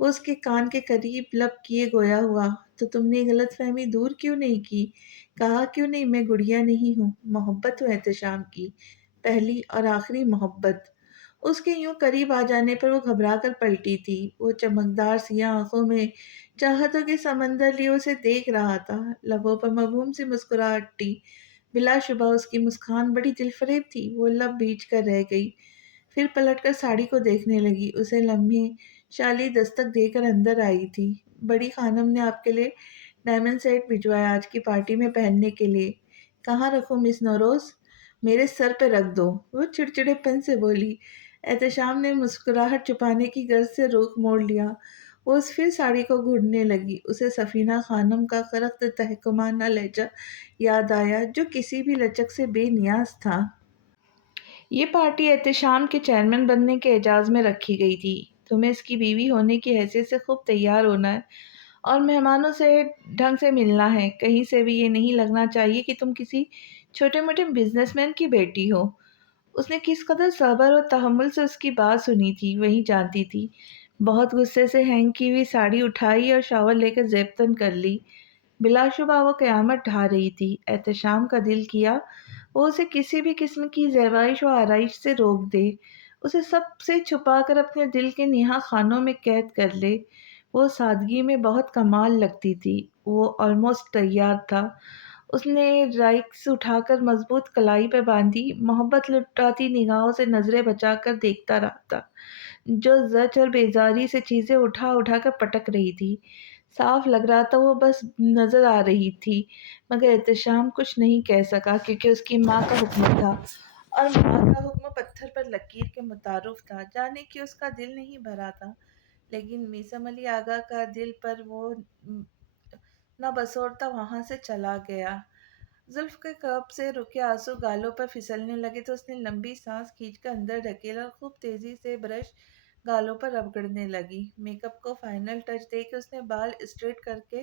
وہ اس کے کان کے قریب لب کیے گویا ہوا، تو تم نے غلط فہمی دور کیوں نہیں کی؟ کہا کیوں نہیں میں گڑیا نہیں ہوں، محبت ہوں احتشام کی، پہلی اور آخری محبت۔ اس کے یوں قریب آ جانے پر وہ گھبرا کر پلٹی تھی۔ وہ چمکدار سیاہ آنکھوں میں چاہتوں کے سمندر لیے اسے دیکھ رہا تھا، لبوں پر مبہوم سی مسکراہٹ تھی۔ بلا شبہ اس کی مسکان بڑی دل فریب تھی۔ وہ لب بھیج کر رہ گئی، پھر پلٹ کر ساڑی کو دیکھنے لگی۔ اسے لمحے شالی دستک دے کر اندر آئی تھی۔ بڑی خانم نے آپ کے لیے ڈائمنڈ سیٹ بھجوایا آج کی پارٹی میں پہننے کے لیے۔ کہاں رکھوں مس نوروز؟ میرے سر پہ رکھ دو، وہ چڑچڑے پن سے بولی۔ احتشام نے مسکراہٹ چھپانے کی غرض سے رخ موڑ لیا۔ وہ اس پھر ساڑی کو گھڑنے لگی۔ اسے سفینہ خانم کا کرخت تحکمانہ لہجہ یاد آیا، جو کسی بھی لچک سے بے نیاز تھا۔ یہ پارٹی احتشام کے چیئرمین بننے کے اعزاز میں رکھی گئی تھی۔ تمہیں اس کی بیوی ہونے کی حیثیت سے خوب تیار ہونا ہے اور مہمانوں سے ڈھنگ سے ملنا ہے۔ کہیں سے بھی یہ نہیں لگنا چاہیے کہ تم کسی چھوٹے موٹے بزنس مین کی بیٹی ہو۔ اس نے کس قدر صبر اور تحمل سے اس کی بات سنی تھی، وہی جانتی تھی۔ بہت غصے سے ہینگ کی ہوئی ساڑی اٹھائی اور شاور لے کر زیب کر لی۔ بلا شبہ وہ قیامت ڈھا رہی تھی۔ احتشام کا دل کیا وہ اسے کسی بھی قسم کی زیبائش و آرائش سے روک دے، اسے سب سے چھپا کر اپنے دل کے نہا خانوں میں قید کر لے۔ وہ سادگی میں بہت کمال لگتی تھی۔ وہ آلموسٹ تیار تھا۔ اس نے رائکس اٹھا کر مضبوط کلائی پہ باندھی، محبت لٹاتی نگاہوں سے نظریں بچا کر دیکھتا رہا تھا، جو زچ اور بیزاری سے چیزیں اٹھا اٹھا کر پٹک رہی تھی۔ صاف لگ رہا تھا وہ بس نظر آ رہی تھی، مگر احتشام کچھ نہیں کہہ سکا کیونکہ اس کی ماں کا حکم تھا، اور ماں کا حکم پتھر پر لکیر کے متعارف تھا۔ جانے کہ اس کا دل نہیں بھرا تھا، لیکن میثم علی آغا کا دل پر وہ نہ بسورتا وہاں سے چلا گیا۔ زلف کے کپ سے رکے آنسو گالوں پر پھسلنے لگے تو اس نے لمبی سانس کھینچ کر اندر ڈھکیلا اور خوب تیزی سے برش گالوں پر رگڑنے لگی۔ میک اپ کو فائنل ٹچ دے کے اس نے بال اسٹریٹ کر کے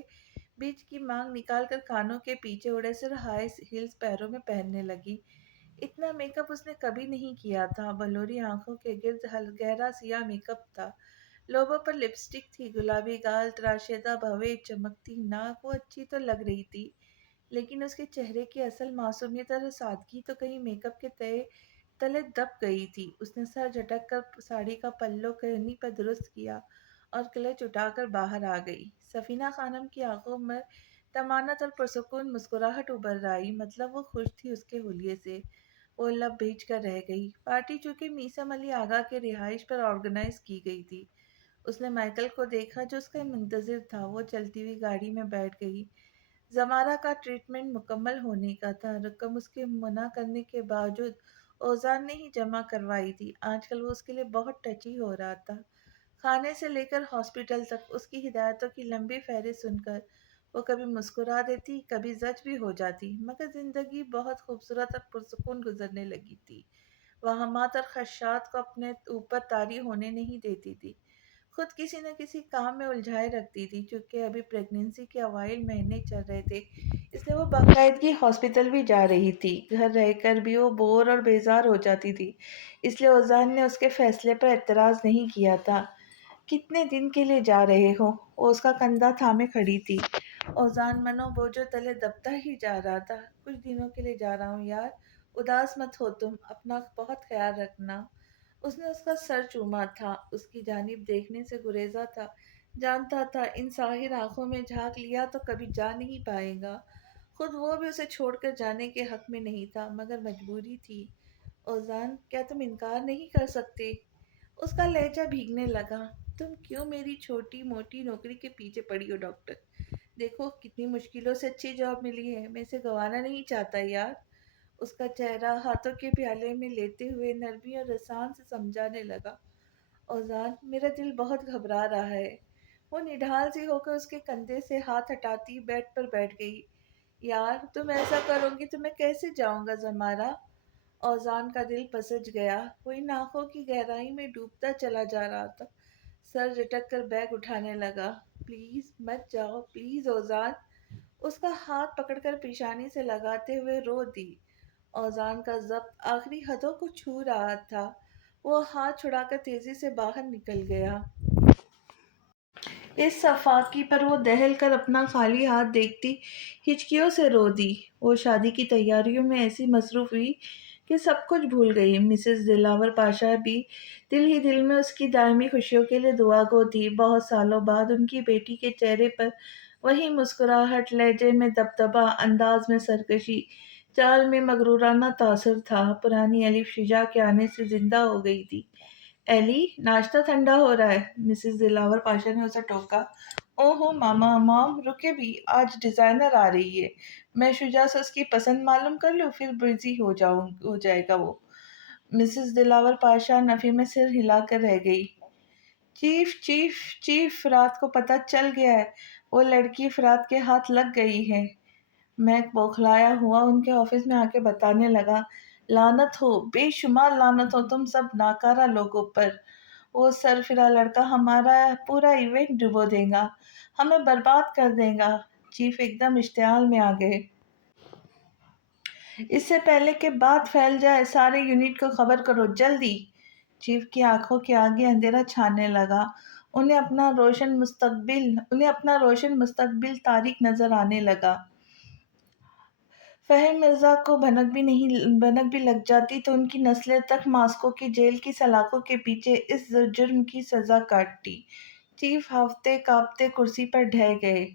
بیچ کی مانگ نکال کر کانوں کے پیچھے اڑے سر ہائی ہیلز پیروں میں پہننے لگی۔ اتنا میک اپ اس نے کبھی نہیں کیا تھا۔ بلوری آنکھوں کے گرد گہرا سیاہ میک اپ تھا، لوبوں پر لپسٹک تھی، گلابی گال، تراشیدہ بھویں، چمکتی ناک۔ وہ اچھی تو لگ رہی تھی، لیکن اس کے چہرے کی اصل معصومیت اور سادگی تو کہیں میک اپ کے تلے دب گئی تھی۔ اس نے سر جھٹک کر ساڑی کا پلو کہنی پر درست کیا اور کلچ اٹھا کر باہر آ گئی۔ سفینہ خانم کی آنکھوں میں طمانت اور پرسکون مسکراہٹ ابھر آئی، مطلب وہ خوش تھی اس کے حلیے سے۔ وہ لب بھیج کر رہ گئی۔ پارٹی چونکہ میثم علی آغا کے رہائش پر آرگنائز کی گئی تھی۔ اس نے مائیکل کو دیکھا جو اس کا منتظر تھا۔ وہ چلتی ہوئی گاڑی میں بیٹھ گئی۔ زمارہ کا ٹریٹمنٹ مکمل ہونے کا تھا۔ رقم اس کے منع کرنے کے باوجود اوزان نے ہی جمع کروائی تھی۔ آج کل وہ اس کے لیے بہت ٹچی ہو رہا تھا۔ کھانے سے لے کر ہاسپٹل تک اس کی ہدایتوں کی لمبی فہرست سن کر وہ کبھی مسکرا دیتی، کبھی زچ بھی ہو جاتی، مگر زندگی بہت خوبصورت اور پرسکون گزرنے لگی تھی۔ وہمات اور خدشات کو اپنے اوپر طاری ہونے نہیں دیتی تھی، خود کسی نہ کسی کام میں الجھائے رکھتی تھی۔ چونکہ ابھی پریگننسی کے اوائل مہینے چل رہے تھے، اس لیے وہ باقاعدگی ہاسپٹل بھی جا رہی تھی۔ گھر رہ کر بھی وہ بور اور بیزار ہو جاتی تھی، اس لیے اوزان نے اس کے فیصلے پر اعتراض نہیں کیا تھا۔ کتنے دن کے لیے جا رہے ہو؟ وہ اس کا کندھا تھامے کھڑی تھی۔ اوزان منو بوجھوں تلے دبتا ہی جا رہا تھا۔ کچھ دنوں کے لیے جا رہا ہوں یار، اداس مت ہو تم، اپنا بہت خیال رکھنا۔ اس نے اس کا سر چوما تھا، اس کی جانب دیکھنے سے گریزا تھا، جانتا تھا ان ساحر آنکھوں میں جھانک لیا تو کبھی جا نہیں پائے گا۔ خود وہ بھی اسے چھوڑ کر جانے کے حق میں نہیں تھا، مگر مجبوری تھی۔ اوزان، کیا تم انکار نہیں کر سکتے؟ اس کا لہجہ بھیگنے لگا۔ تم کیوں میری چھوٹی موٹی نوکری کے پیچھے پڑی ہو ڈاکٹر؟ دیکھو کتنی مشکلوں سے اچھی جاب ملی ہے، میں اسے گنوانا نہیں چاہتا یار۔ اس کا چہرہ ہاتھوں کے پیالے میں لیتے ہوئے نرمی اور احسان سے سمجھانے لگا۔ اوزان، میرا دل بہت گھبرا رہا ہے۔ وہ نڈھال سی ہو کر اس کے کندھے سے ہاتھ ہٹاتی بیڈ پر بیٹھ گئی۔ یار تم ایسا کرو گی تو میں کیسے جاؤں گا زمارہ؟ اوزان کا دل پسج گیا، وہ ان آنکھوں کی گہرائی میں ڈوبتا چلا جا رہا تھا۔ سر جھٹک کر بیگ اٹھانے لگا۔ پلیز مت جاؤ، پلیز اوزان۔ اس کا ہاتھ پکڑ کر پیشانی سے لگاتے ہوئے رو دی۔ اوزان کا ضبط آخری حدوں کو چھو رہا تھا۔ وہ ہاتھ چھڑا کر تیزی سے باہر نکل گیا۔ اس صفاقی پر وہ دہل کر اپنا خالی ہاتھ دیکھتی ہچکیوں سے رو دی۔ وہ شادی کی تیاریوں میں ایسی مصروف ہوئی کہ سب کچھ بھول گئی۔ مسز دلاور پاشا بھی دل ہی دل میں اس کی دائمی خوشیوں کے لیے دعا گو تھی۔ بہت سالوں بعد ان کی بیٹی کے چہرے پر وہی مسکراہٹ، لہجے میں دبدبا، انداز میں سرکشی، چال میں مغرورانہ تاثر تھا۔ پرانی الف شجاع کے آنے سے زندہ ہو گئی تھی۔ ایلی، ناشتہ ٹھنڈا ہو رہا ہے، مسز دلاور پاشا نے اسے ٹوکا۔ او ہو ماما، مام رکے بھی، آج ڈیزائنر آ رہی ہے۔ میں شجاع سے اس کی پسند معلوم کر لوں، پھر بزی ہو جائے گا وہ۔ مسز دلاور پاشا نفی میں سر ہلا کر رہ گئی۔ چیف چیف چیف، فرات کو پتہ چل گیا ہے، وہ لڑکی فرات کے ہاتھ لگ گئی ہے۔ میک بوکھلایا ہوا ان کے آفس میں آ کے بتانے لگا۔ لعنت ہو، بے شمار لعنت ہو تم سب ناکارہ لوگوں پر۔ وہ سرفرا لڑکا ہمارا پورا ایونٹ ڈبو دے گا، ہمیں برباد کر دے گا۔ چیف ایک دم اشتعال میں آ گئے۔ اس سے پہلے کہ بات پھیل جائے، سارے یونٹ کو خبر کرو، جلدی۔ چیف کی آنکھوں کے آگے اندھیرا چھانے لگا۔ انہیں اپنا روشن مستقبل تاریک نظر آنے لگا۔ فہیم مرزا کو بھنک بھی لگ جاتی تو ان کی نسلیں تک ماسکو کی جیل کی سلاخوں کے پیچھے اس جرم کی سزا کاٹتی۔ چیف ہانفتے کانپتے کرسی پر ڈھہ گئے۔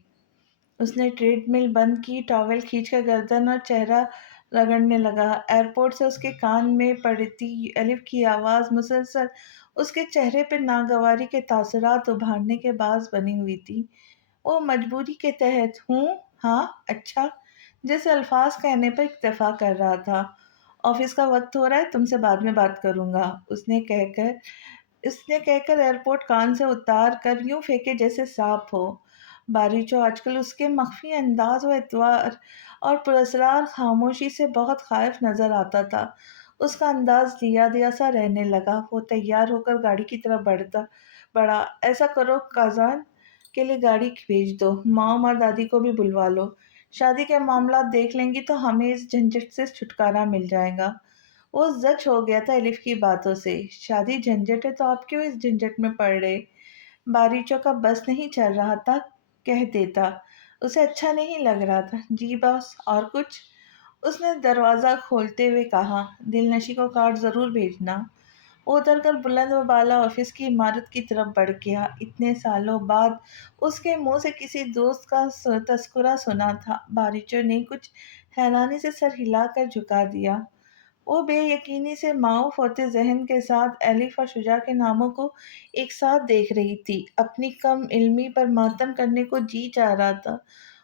اس نے ٹریڈ مل بند کی، ٹاول کھینچ کر گردن اور چہرہ رگڑنے لگا۔ ایئرپورٹ سے اس کے کان میں پڑتی الف کی آواز مسلسل اس کے چہرے پہ ناگواری کے تاثرات ابھارنے کے باعث بنی ہوئی تھی۔ وہ مجبوری کے تحت ہوں، ہاں، اچھا جیسے الفاظ کہنے پر اکتفا کر رہا تھا۔ آفس کا وقت ہو رہا ہے، تم سے بعد میں بات کروں گا، اس نے کہہ کر ایئرپورٹ کان سے اتار کر یوں پھینکے جیسے سانپ ہو۔ باریچو آج کل اس کے مخفی انداز و اعتبار اور پراسرار خاموشی سے بہت خائف نظر آتا تھا۔ اس کا انداز دیا دیا سا رہنے لگا۔ وہ تیار ہو کر گاڑی کی طرف بڑھا۔ ایسا کرو، کازان کے لیے گاڑی بھیج دو، ماں اور دادی کو بھی بلوا لو۔ شادی کے معاملات دیکھ لیں گی تو ہمیں اس جھنجٹ سے چھٹکارا مل جائے گا۔ وہ زچ ہو گیا تھا الف کی باتوں سے۔ شادی جھنجٹ ہے تو آپ کیوں اس جھنجٹ میں پڑ رہے؟ باریچو کا بس نہیں چل رہا تھا، کہہ دیتا، اسے اچھا نہیں لگ رہا تھا۔ جی باس، اور کچھ؟ اس نے دروازہ کھولتے ہوئے کہا۔ دل نشی کو کارڈ ضرور بھیجنا۔ وہ اتر کر بلند و بالا آفس کی عمارت کی طرف بڑھ گیا۔ اتنے سالوں بعد اس کے منہ سے کسی دوست کا تذکرہ سنا تھا۔ باریچو نے کچھ حیرانی سے سر ہلا کر جھکا دیا۔ وہ بے یقینی سے معاف ہوتے ذہن کے ساتھ الف اور شجاع کے ناموں کو ایک ساتھ دیکھ رہی تھی۔ اپنی کم علمی پر ماتم کرنے کو جی چاہ رہا تھا۔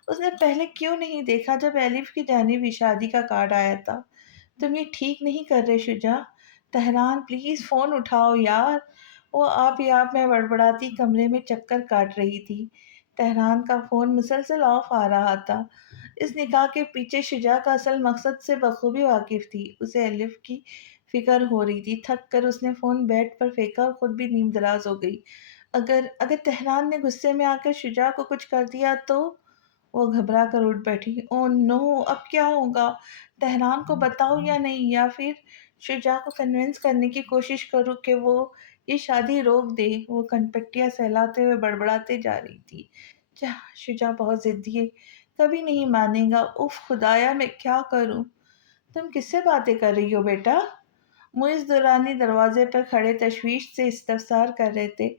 اس نے پہلے کیوں نہیں دیکھا جب الف کی جانب شادی کا کارڈ آیا تھا؟ تم یہ ٹھیک نہیں کر رہے شجاع۔ تہران، پلیز فون اٹھاؤ یار۔ وہ آپ ہی آپ میں بڑبڑاتی کمرے میں چکر کاٹ رہی تھی۔ تہران کا فون مسلسل آف آ رہا تھا۔ اس نکاح کے پیچھے شجاع کا اصل مقصد سے بخوبی واقف تھی۔ اسے الف کی فکر ہو رہی تھی۔ تھک کر اس نے فون بیڈ پر پھینکا اور خود بھی نیم دراز ہو گئی۔ اگر تہران نے غصے میں آ کر شجاع کو کچھ کر دیا تو؟ وہ گھبرا کر اٹھ بیٹھی۔ او نو، اب کیا ہوگا؟ تہران کو بتاؤ یا نہیں، یا پھر شجاع کو کنونس کرنے کی کوشش کروں کہ وہ یہ شادی روک دے؟ وہ کنپٹیاں سہلاتے ہوئے بڑبڑاتے جا رہی تھی۔ شجاع بہت ضدی ہے، کبھی نہیں مانے گا۔ اف خدایا، میں کیا کروں؟ تم کس سے باتیں کر رہی ہو بیٹا؟ معز درانی دروازے پر کھڑے تشویش سے استفسار کر رہے تھے۔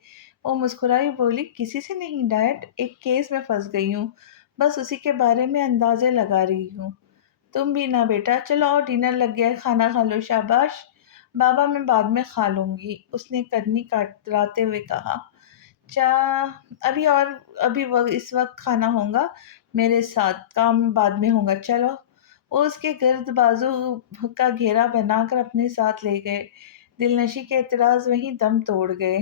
وہ مسکرائی بولی، کسی سے نہیں ڈیڈ، ایک کیس میں پھنس گئی ہوں، بس اسی کے بارے میں اندازے لگا رہی ہوں۔ تم بھی نہ بیٹا، چلو اور ڈنر لگ گیا ہے، کھانا کھا لو۔ شاباش بابا، میں بعد میں کھا لوں گی، اس نے کرنی کاتراتے ہوئے کہا۔ چا ابھی اور ابھی اس وقت کھانا ہوگا میرے ساتھ، کام بعد میں ہوگا، چلو۔ وہ اس کے گرد بازو کا گھیرا بنا کر اپنے ساتھ لے گئے۔ دلنشی کے اعتراض وہیں دم توڑ گئے۔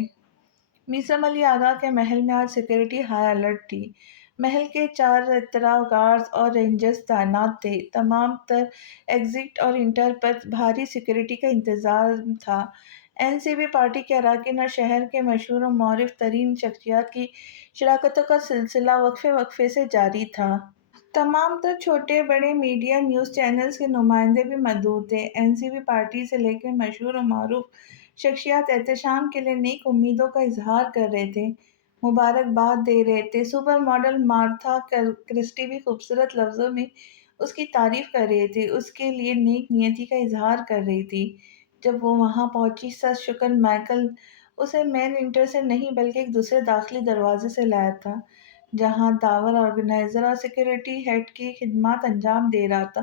میسم علی آغا کے محل میں آج سیکورٹی ہائی الرٹ تھی۔ محل کے 4 اطراف گارڈز اور رینجرز تعینات تھے۔ تمام تر ایگزٹ اور انٹر پر بھاری سیکورٹی کا انتظام تھا۔ این سی پی پارٹی کے اراکین اور شہر کے مشہور و معروف ترین شخصیات کی شراکتوں کا سلسلہ وقفے وقفے سے جاری تھا۔ تمام تر چھوٹے بڑے میڈیا نیوز چینلز کے نمائندے بھی موجود تھے۔ این سی پی پارٹی سے لے کر مشہور و معروف شخصیات احتشام کے لیے نیک امیدوں کا اظہار کر رہے تھے، مبارکباد دے رہے تھے۔ سپر ماڈل مارتھا کرسٹی بھی خوبصورت لفظوں میں اس کی تعریف کر رہی تھی، اس کے لیے نیک نیتی کا اظہار کر رہی تھی۔ جب وہ وہاں پہنچی، سر شکن مائیکل اسے مین انٹر سے نہیں بلکہ ایک دوسرے داخلی دروازے سے لایا تھا، جہاں داور آرگنائزر اور سیکورٹی ہیڈ کی خدمات انجام دے رہا تھا۔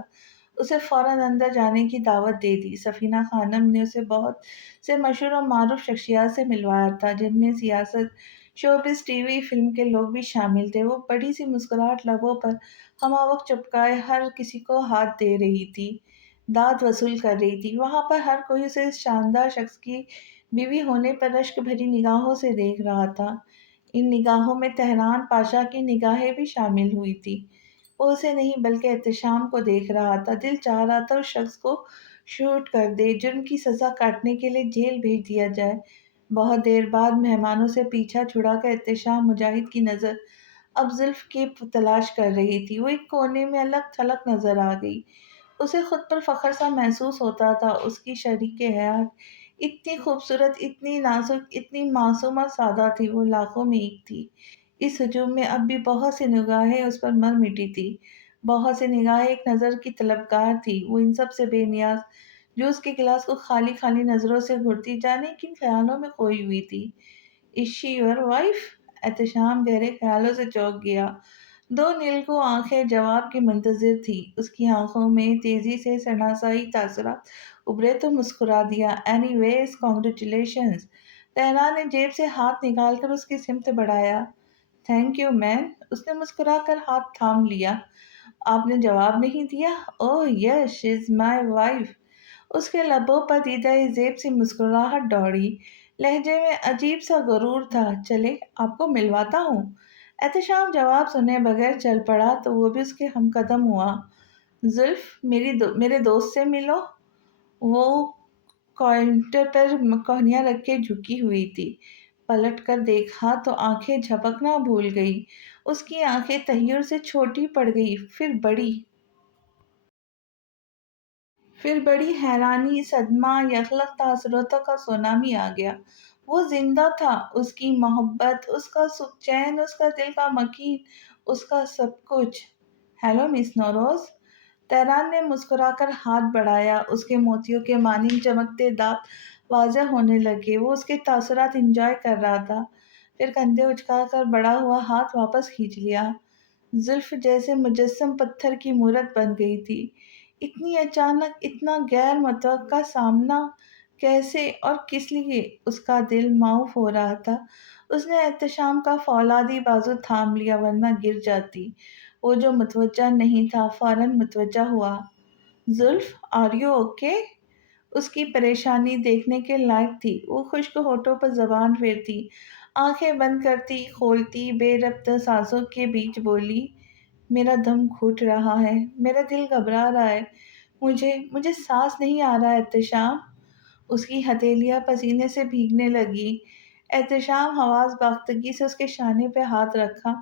اسے فوراً اندر جانے کی دعوت دے دی۔ سفینہ خانم نے اسے بہت سے مشہور اور معروف شخصیات سے ملوایا تھا، جن میں سیاست، شوبز، ٹی وی، فلم کے لوگ بھی شامل تھے۔ وہ بڑی سی مسکراہٹ لبوں پر ہمہ وقت چپکائے ہر کسی کو ہاتھ دے رہی تھی، داد وصول کر رہی تھی۔ وہاں پر ہر کوئی اسے اس شاندار شخص کی بیوی ہونے پر رشک بھری نگاہوں سے دیکھ رہا تھا۔ ان نگاہوں میں تہران پاشا کی نگاہیں بھی شامل ہوئی تھیں۔ وہ اسے نہیں بلکہ احتشام کو دیکھ رہا تھا۔ دل چاہ رہا تھا اس شخص کو شوٹ کر دے، جرم کی سزا کاٹنے کے لیے جیل بھیج دیا جائے۔ بہت دیر بعد مہمانوں سے پیچھا چھڑا کر احتشام مجاہد کی نظر اب زلف کی تلاش کر رہی تھی۔ وہ ایک کونے میں الگ تھلگ نظر آ گئی۔ اسے خود پر فخر سا محسوس ہوتا تھا۔ اس کی شریک حیات اتنی خوبصورت، اتنی نازک، اتنی معصوم اور سادہ تھی، وہ لاکھوں میں ایک تھی۔ اس ہجوم میں اب بھی بہت سی نگاہیں اس پر مر مٹی تھی، بہت سی نگاہیں ایک نظر کی طلبگار تھی۔ وہ ان سب سے بے نیاز، جو اس کے گلاس کو خالی خالی نظروں سے گھرتی، جانے کن خیالوں میں کھوئی ہوئی تھی۔ "Is she your wife?" Ehtesham گہرے خیالوں سے چونک گیا۔ دو نیلگوں آنکھیں جواب کی منتظر تھیں۔ اس کی آنکھوں میں تیزی سے شناسائی تاثرات ابھرے تو مسکرا دیا۔ "اینی ویز، کانگریچولیشنز!" تہران نے جیب سے ہاتھ نکال کر اس کی سمت بڑھایا۔ "Thank you mean!" اس نے مسکرا کر ہاتھ تھام لیا۔ "آپ نے جواب نہیں دیا!" "اوہ یس، شی از مائی وائف!" اس کے لبوں پر دیدہ زیب سی مسکراہٹ دوڑی، لہجے میں عجیب سا غرور تھا۔ "چلیں، آپ کو ملواتا ہوں!" احتشام جواب سنے بغیر چل پڑا تو وہ بھی اس کے ہم قدم ہوا۔ "زلف، میرے دوست سے ملو!" وہ کاؤنٹر پر کوہنیاں رکھ کے جھکی ہوئی تھی۔ پلٹ کر دیکھا تو آنکھیں جھپکنا بھول گئی۔ اس کی آنکھیں تحیر سے چھوٹی پڑ گئیں، پھر بڑی حیرانی، صدمہ، یخلق تاثراتوں کا سونامی آ گیا۔ وہ زندہ تھا، اس کی محبت، اس کا چین، اس کا دل کا مکین، اس کا سب کچھ۔ "ہیلو مس نوروز!" تہران نے مسکرا کر ہاتھ بڑھایا۔ اس کے موتیوں کے مانند چمکتے دانت واضح ہونے لگے۔ وہ اس کے تاثرات انجوائے کر رہا تھا، پھر کندھے اچکا کر بڑھا ہوا ہاتھ واپس کھینچ لیا۔ زلف جیسے مجسم پتھر کی مورت بن گئی تھی۔ اتنی اچانک، اتنا غیر متوقع سامنا، کیسے اور کس لیے؟ اس کا دل معاف ہو رہا تھا۔ اس نے احتشام کا فولادی بازو تھام لیا، ورنہ گر جاتی۔ وہ جو متوجہ نہیں تھا، فوراً متوجہ ہوا۔ "زلف، آر یو اوکے؟" اس کی پریشانی دیکھنے کے لائق تھی۔ وہ خشک ہونٹوں پر زبان پھیرتی، آنکھیں بند کرتی کھولتی، بے ربط سانسوں کے بیچ بولی، "میرا دم گھٹ رہا ہے، میرا دل گھبرا رہا ہے، مجھے سانس نہیں آ رہا احتشام!" اس کی ہتھیلیاں پسینے سے بھیگنے لگیں۔ احتشام حواس باختگی سے اس کے شانے پہ ہاتھ رکھا،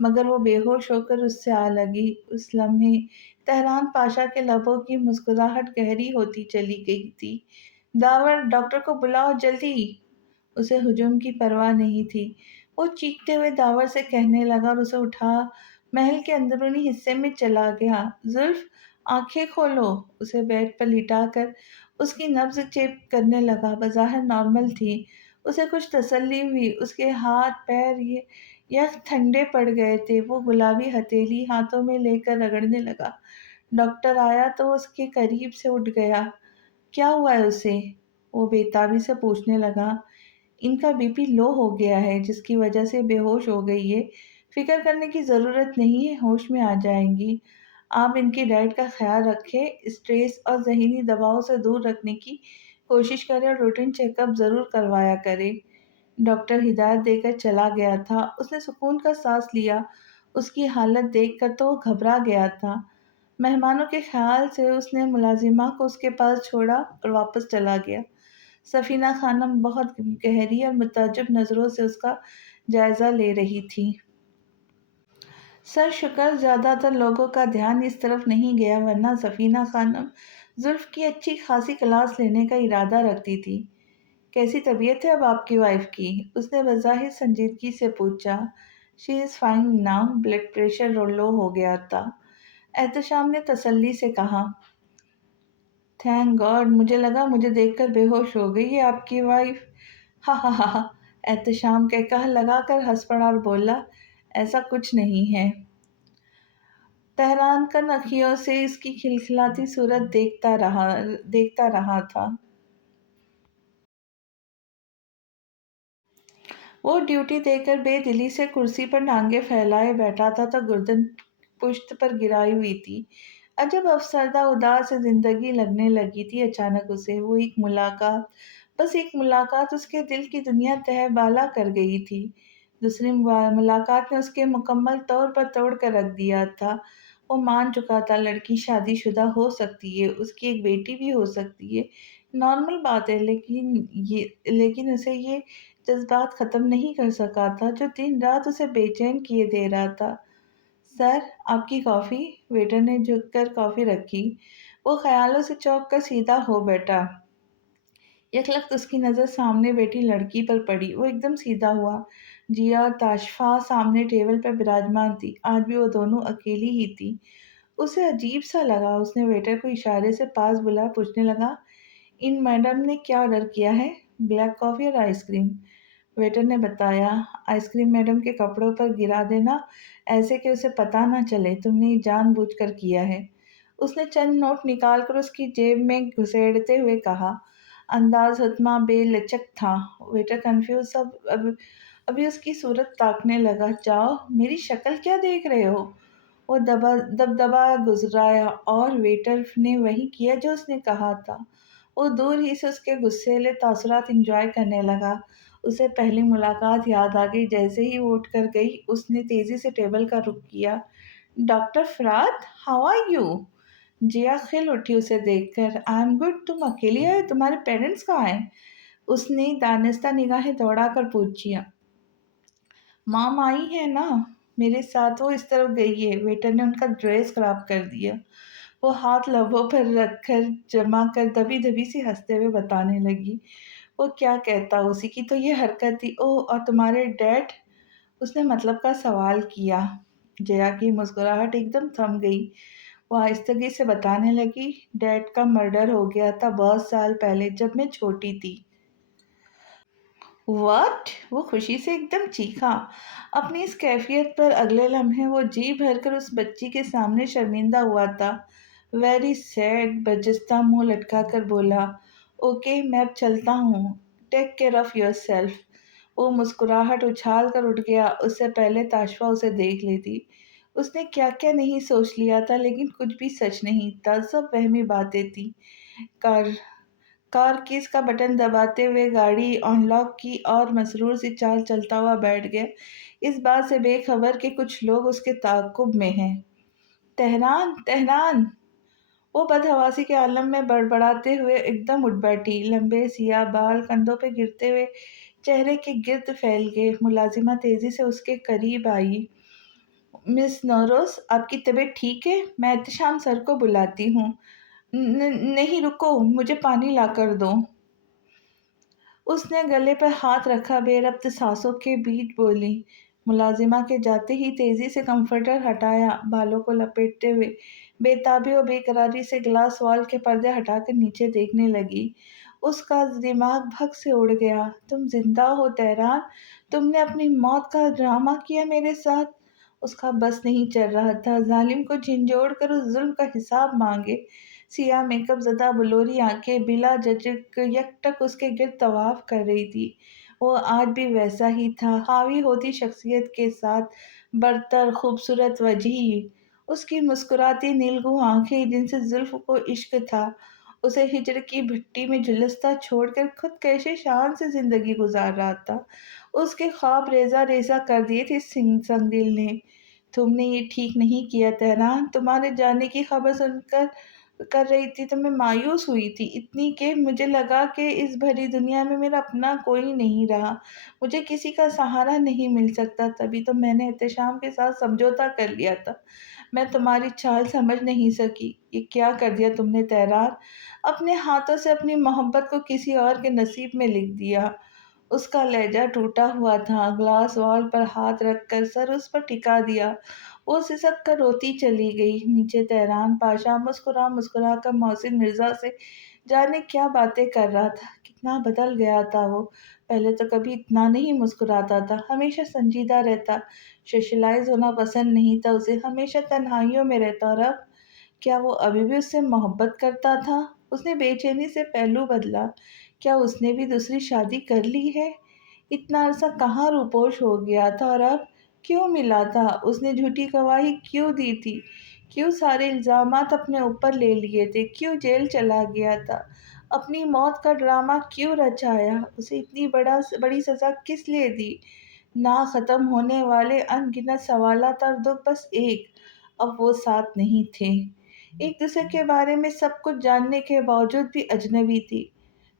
مگر وہ بے ہوش ہو کر اس سے آ لگی۔ اس لمحے تہران پاشا کے لبوں کی مسکراہٹ گہری ہوتی چلی گئی تھی۔ "داور، ڈاکٹر کو بلاؤ، جلدی!" اسے ہجوم کی پرواہ نہیں تھی۔ وہ چیختے ہوئے داور سے کہنے لگا اور اسے اٹھا محل کے اندرونی حصے میں چلا گیا۔ "زلف، آنکھیں کھولو!" اسے بیڈ پر لٹا کر اس کی نبض چیک کرنے لگا۔ بظاہر نارمل تھی۔ اسے کچھ تسلی ہوئی۔ اس کے ہاتھ پیر یک ٹھنڈے پڑ گئے تھے۔ وہ گلابی ہتھیلی ہاتھوں میں لے کر رگڑنے لگا۔ ڈاکٹر آیا تو وہ اس کے قریب سے اٹھ گیا۔ "کیا ہوا ہے اسے؟" وہ بے تابی سے پوچھنے لگا۔ ان کا بی پی لو ہو گیا ہے جس کی وجہ سے بے ہوش ہو گئی ہے۔ فکر کرنے کی ضرورت نہیں ہے، ہوش میں آ جائیں گی۔ آپ ان کی ڈائٹ کا خیال رکھیں، اسٹریس اور ذہنی دباؤ سے دور رکھنے کی کوشش کریں اور روٹین چیک اپ ضرور کروایا کریں۔ ڈاکٹر ہدایت دے کر چلا گیا تھا۔ اس نے سکون کا سانس لیا۔ اس کی حالت دیکھ کر تو وہ گھبرا گیا تھا۔ مہمانوں کے خیال سے اس نے ملازمہ کو اس کے پاس چھوڑا اور واپس چلا گیا۔ سفینہ خانم بہت گہری اور متعجب نظروں سے اس کا جائزہ لے رہی تھی۔ سر شکر زیادہ تر لوگوں کا دھیان اس طرف نہیں گیا، ورنہ سفینہ خانم زلف کی اچھی خاصی کلاس لینے کا ارادہ رکھتی تھی۔ کیسی طبیعت ہے اب آپ کی وائف کی؟ اس نے بظاہر سنجیدگی سے پوچھا۔ She is fine now, blood pressure low ہو گیا تھا، احتشام نے تسلی سے کہا۔ تھینک گاڈ، مجھے لگا مجھے دیکھ کر بے ہوش ہو گئی ہے آپ کی وائف۔ ہا ہا ہا ہا، احتشام کہہ لگا کر ہنس پڑا اور بولا، ایسا کچھ نہیں ہے۔ تہران کن اکھیوں سے اس کی کھلکھلاتی صورت دیکھتا رہا تھا۔ وہ ڈیوٹی دے کر بے دلی سے کرسی پر ٹانگیں پھیلائے بیٹھا تھا تو گردن پشت پر گرائی ہوئی تھی۔ عجب افسردہ اداس سے زندگی لگنے لگی تھی اچانک اسے۔ وہ ایک ملاقات، بس ایک ملاقات اس کے دل کی دنیا تہہ بالا کر گئی تھی۔ دوسری ملاقات نے اس کے مکمل طور پر توڑ کر رکھ دیا تھا۔ وہ مان چکا تھا لڑکی شادی شدہ ہو سکتی ہے، اس کی ایک بیٹی بھی ہو سکتی ہے، نارمل بات ہے، لیکن اسے یہ جذبات ختم نہیں کر سکا تھا جو دن رات اسے بے چین کیے دے رہا تھا۔ سر، آپ کی کافی؟ ویٹر نے جھک کر کافی رکھی۔ وہ خیالوں سے چونک کر سیدھا ہو بیٹھا۔ یکلخت اس کی نظر سامنے بیٹھی لڑکی پر پڑی۔ وہ ایک دم سیدھا ہوا۔ جیا اور تاشفا سامنے ٹیبل پر براجمان تھی۔ آج بھی وہ دونوں اکیلی ہی تھی۔ اسے عجیب سا لگا۔ اس نے ویٹر کو اشارے سے پاس بلایا، پوچھنے لگا، ان میڈم نے کیا آرڈر کیا ہے؟ بلیک کافی اور آئس کریم۔ ویٹر نے بتایا۔ آئس کریم میڈم کے کپڑوں پر گرا دینا، ایسے کہ اسے پتہ نہ چلے تم نے یہ جان بوجھ کر کیا ہے۔ اس نے چند نوٹ نکال کر اس کی جیب میں گھسیڑتے ہوئے کہا۔ انداز حتما بے لچک تھا۔ ویٹر کنفیوز ابھی اس کی صورت تاکنے لگا۔ جاؤ، میری شکل کیا دیکھ رہے ہو؟ وہ دبدبا گزرایا اور ویٹر نے وہی کیا جو اس نے کہا تھا۔ وہ دور ہی سے اس کے غصیلے تاثرات انجوائے کرنے لگا۔ اسے پہلی ملاقات یاد آ گئی۔ جیسے ہی وہ اٹھ کر گئی، اس نے تیزی سے ٹیبل کا رخ کیا۔ ڈاکٹر فرات، ہاؤ آر یو؟ جیا کھل اٹھی اسے دیکھ کر۔ آئی ایم گڈ، تم اکیلی آئے، تمہارے پیرنٹس کہاں ہیں؟ اس نے دانستہ نگاہیں دوڑا کر پوچھا۔ مام آئی ہے نا میرے ساتھ، وہ اس طرف گئی ہے۔ ویٹر نے ان کا ڈریس خراب کر دیا۔ وہ ہاتھ لبوں پر رکھ کر جما کر دبی دبی سی ہنستے ہوئے بتانے لگی، وہ کیا کہتا، اسی کی تو یہ حرکت تھی۔ اوہ، اور تمہارے ڈیڈ؟ اس نے مطلب کا سوال کیا۔ جیا کی مسکراہٹ ایک دم تھم گئی۔ وہ آہستگی سے بتانے لگی، ڈیڈ کا مرڈر ہو گیا تھا بہت سال پہلے جب میں چھوٹی تھی۔ واٹ؟ وہ خوشی سے ایک دم چیخا۔ اپنی اس کیفیت پر اگلے لمحے وہ جی بھر کر اس بچی کے سامنے شرمندہ ہوا تھا۔ ویری سیڈ، برجستہ منہ لٹکا کر بولا۔ اوکے، میں اب چلتا ہوں، take care of your self. وہ مسکراہٹ اچھال کر اٹھ گیا۔ اس سے پہلے تاشفا اسے دیکھ لیتی۔ اس نے کیا کیا نہیں سوچ لیا تھا، لیکن کچھ بھی سچ نہیں تھا، سب وہمی باتیں تھیں۔ کار کیز کا بٹن دباتے ہوئے گاڑی آن لاک کی اور مسرور سی چال چلتا ہوا بیٹھ گیا، اس بات سے بے خبر کہ کچھ لوگ اس کے تعاقب میں ہیں۔ Tehran, Tehran! وہ بدحواسی کے عالم میں بڑبڑاتے ہوئے ایک دم اٹھ بیٹھی۔ لمبے سیاہ بال کندھوں پہ گرتے ہوئے چہرے کے گرد پھیل گئے۔ ملازمہ تیزی سے اس کے قریب آئی۔ مس نوروز، آپ کی طبیعت ٹھیک ہے؟ میں احتشام سر کو بلاتی ہوں۔ نہیں، رکو، مجھے پانی لا کر دو۔ اس نے گلے پر ہاتھ رکھا، بے ربط سانسوں کے بیچ بولی۔ ملازمہ کے جاتے ہی تیزی سے کمفرٹر ہٹایا، بالوں کو لپیٹتے ہوئے بے تابی و بے قراری سے گلاس وال کے پردے ہٹا کر نیچے دیکھنے لگی۔ اس کا دماغ بھگ سے اڑ گیا۔ تم زندہ ہو تہران؟ تم نے اپنی موت کا ڈرامہ کیا میرے ساتھ؟ اس کا بس نہیں چل رہا تھا ظالم کو جھنجھوڑ کر اس ظلم کا حساب مانگے۔ سیاہ میک اپ زدہ بلوری آنکھیں بلا جھجک یکٹک اس کے گرد طواف کر رہی تھی۔ وہ آج بھی ویسا ہی تھا، حاوی ہوتی شخصیت کے ساتھ برتر خوبصورت وجہ، اس کی مسکراتی نیلگوں آنکھیں جن سے زلف کو عشق تھا، اسے ہجر کی بھٹی میں جلستا چھوڑ کر خود کیسے شان سے زندگی گزار رہا تھا۔ اس کے خواب ریزہ ریزہ کر دیے تھے سنگ دل نے۔ تم نے یہ ٹھیک نہیں کیا تہران، تمہارے جانے کی خبر سن کر کر رہی تھی تو میں مایوس ہوئی تھی اتنی کہ مجھے لگا کہ اس بھری دنیا میں میرا اپنا کوئی نہیں رہا، مجھے کسی کا سہارا نہیں مل سکتا، تبھی تو میں نے احتشام کے ساتھ سمجھوتا کر لیا تھا۔ میں تمہاری چال سمجھ نہیں سکی، یہ کیا کر دیا تم نے تہران، اپنے ہاتھوں سے اپنی محبت کو کسی اور کے نصیب میں لکھ دیا۔ اس کا لہجہ ٹوٹا ہوا تھا، گلاس وال پر ہاتھ رکھ کر سر اس پر ٹکا دیا، وہ سسک کر روتی چلی گئی۔ نیچے تہران پاشا مسکرا مسکرا کر محسن مرزا سے جانے کیا باتیں کر رہا تھا، کتنا بدل گیا تھا وہ، پہلے تو کبھی اتنا نہیں مسکراتا تھا، ہمیشہ سنجیدہ رہتا، سوشلائز ہونا پسند نہیں تھا اسے، ہمیشہ تنہائیوں میں رہتا، اور اب کیا وہ ابھی بھی اس سے محبت کرتا تھا؟ اس نے بے چینی سے پہلو بدلا، کیا اس نے بھی دوسری شادی کر لی ہے؟ اتنا عرصہ کہاں روپوش ہو گیا تھا اور اب کیوں ملا تھا؟ اس نے جھوٹی گواہی کیوں دی تھی؟ کیوں سارے الزامات اپنے اوپر لے لیے تھے؟ کیوں جیل چلا گیا تھا؟ اپنی موت کا ڈرامہ کیوں رچایا؟ اسے اتنی بڑی سزا کس لیے دی؟ نہ ختم ہونے والے ان گنت سوالات اور دکھ، بس ایک، اب وہ ساتھ نہیں تھے، ایک دوسرے کے بارے میں سب کچھ جاننے کے باوجود بھی اجنبی تھی۔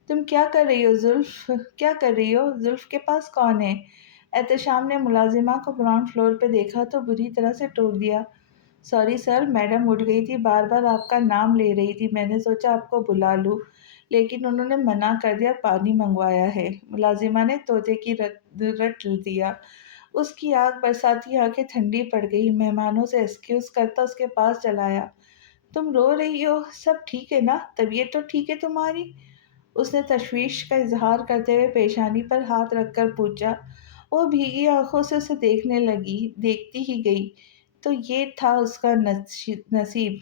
تم کیا کر رہی ہو زلف؟ کیا کر رہی ہو زلف کے پاس کون ہے؟ احتشام نے ملازمہ کو گراؤنڈ فلور پہ دیکھا تو بری طرح سے ٹوک دیا۔ سوری سر، میڈم اٹھ گئی تھی، بار بار آپ کا نام لے رہی تھی، میں نے سوچا آپ کو بلا لوں لیکن انہوں نے منع کر دیا، پانی منگوایا ہے۔ ملازمہ نے طوطے کی رٹ دیا۔ اس کی آنکھ برساتی آنکھیں ٹھنڈی پڑ گئی، مہمانوں سے ایکسکیوز کرتا اس کے پاس چلا آیا۔ تم رو رہی ہو، سب ٹھیک ہے نا؟ طبیعت تو ٹھیک ہے تمہاری؟ اس نے تشویش کا اظہار کرتے ہوئے پیشانی پر ہاتھ رکھ کر پوچھا۔ وہ بھیگی آنکھوں سے اسے دیکھنے لگی، دیکھتی ہی گئی۔ تو یہ تھا اس کا نصیب،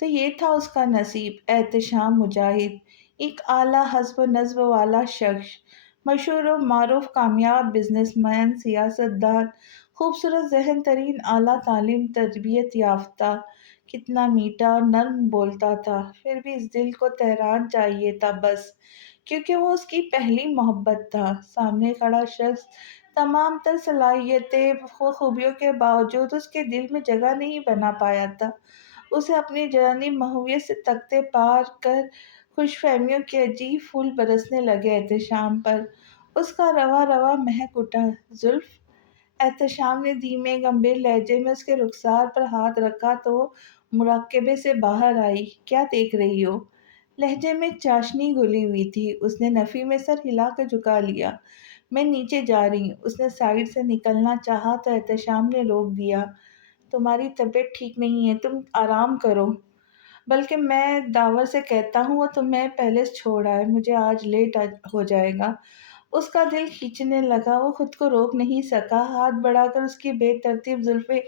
تو یہ تھا اس کا نصیب، احتشام مجاہد، ایک اعلیٰ حسب و نسب والا شخص، مشہور و معروف، کامیاب بزنس مین، سیاست دان، خوبصورت ذہن ترین، اعلیٰ تعلیم تربیت یافتہ، کتنا میٹھا اور نرم بولتا تھا، پھر بھی اس دل کو تہران چاہیے تھا بس، کیونکہ وہ اس کی پہلی محبت تھا۔ سامنے کھڑا شخص تمام تر صلاحیتیں و خوبیوں کے باوجود اس کے دل میں جگہ نہیں بنا پایا تھا۔ اسے اپنی جرانی محویت سے تختے پار کر خوش فہمیوں کے عجیب پھول برسنے لگے احتشام پر، اس کا رواں رواں مہک اٹھا۔ زلف؟ احتشام نے دھیمے گمبھیر لہجے میں اس کے رخسار پر ہاتھ رکھا تو وہ مراقبے سے باہر آئی۔ کیا دیکھ رہی ہو؟ لہجے میں چاشنی گھلی ہوئی تھی، اس نے نفی میں سر ہلا کر جھکا لیا۔ میں نیچے جا رہی ہوں۔ اس نے سائیڈ سے نکلنا چاہا تو احتشام نے روک دیا۔ تمہاری طبیعت ٹھیک نہیں ہے، تم آرام کرو، بلکہ میں داور سے کہتا ہوں وہ تمہیں پہلے چھوڑ آئے، مجھے آج لیٹ ہو جائے گا۔ اس کا دل کھینچنے لگا، وہ خود کو روک نہیں سکا، ہاتھ بڑھا کر اس کی بے ترتیب زلفیں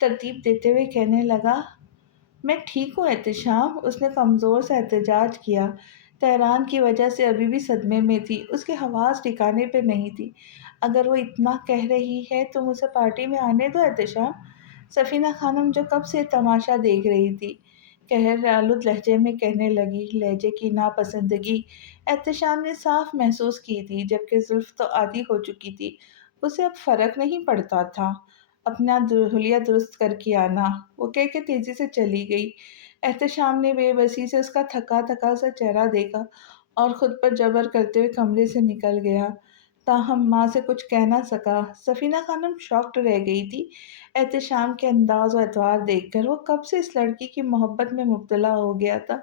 ترتیب دیتے ہوئے کہنے لگا، میں ٹھیک ہوں احتشام۔ اس نے کمزور سا احتجاج کیا۔ تہران کی وجہ سے ابھی بھی صدمے میں تھی، اس کے حواس ٹھکانے پہ نہیں تھی۔ اگر وہ اتنا کہہ رہی ہے تم اسے پارٹی میں آنے دو احتشام۔ سفینہ خانم جو کب سے تماشا دیکھ رہی تھی، قہر آلود لہجے میں کہنے لگی۔ لہجے کی ناپسندگی احتشام نے صاف محسوس کی تھی، جبکہ زلف تو عادی ہو چکی تھی، اسے اب فرق نہیں پڑتا تھا۔ اپنا حلیہ درست کر کے آنا، وہ کہہ کے تیزی سے چلی گئی۔ احتشام نے بے بسی سے اس کا تھکا تھکا سا چہرہ دیکھا اور خود پر جبر کرتے ہوئے کمرے سے نکل گیا، تاہم ماں سے کچھ کہہ نہ سکا۔ سفینہ خانم شاکڈ رہ گئی تھی احتشام کے انداز و اطوار دیکھ کر، وہ کب سے اس لڑکی کی محبت میں مبتلا ہو گیا تھا،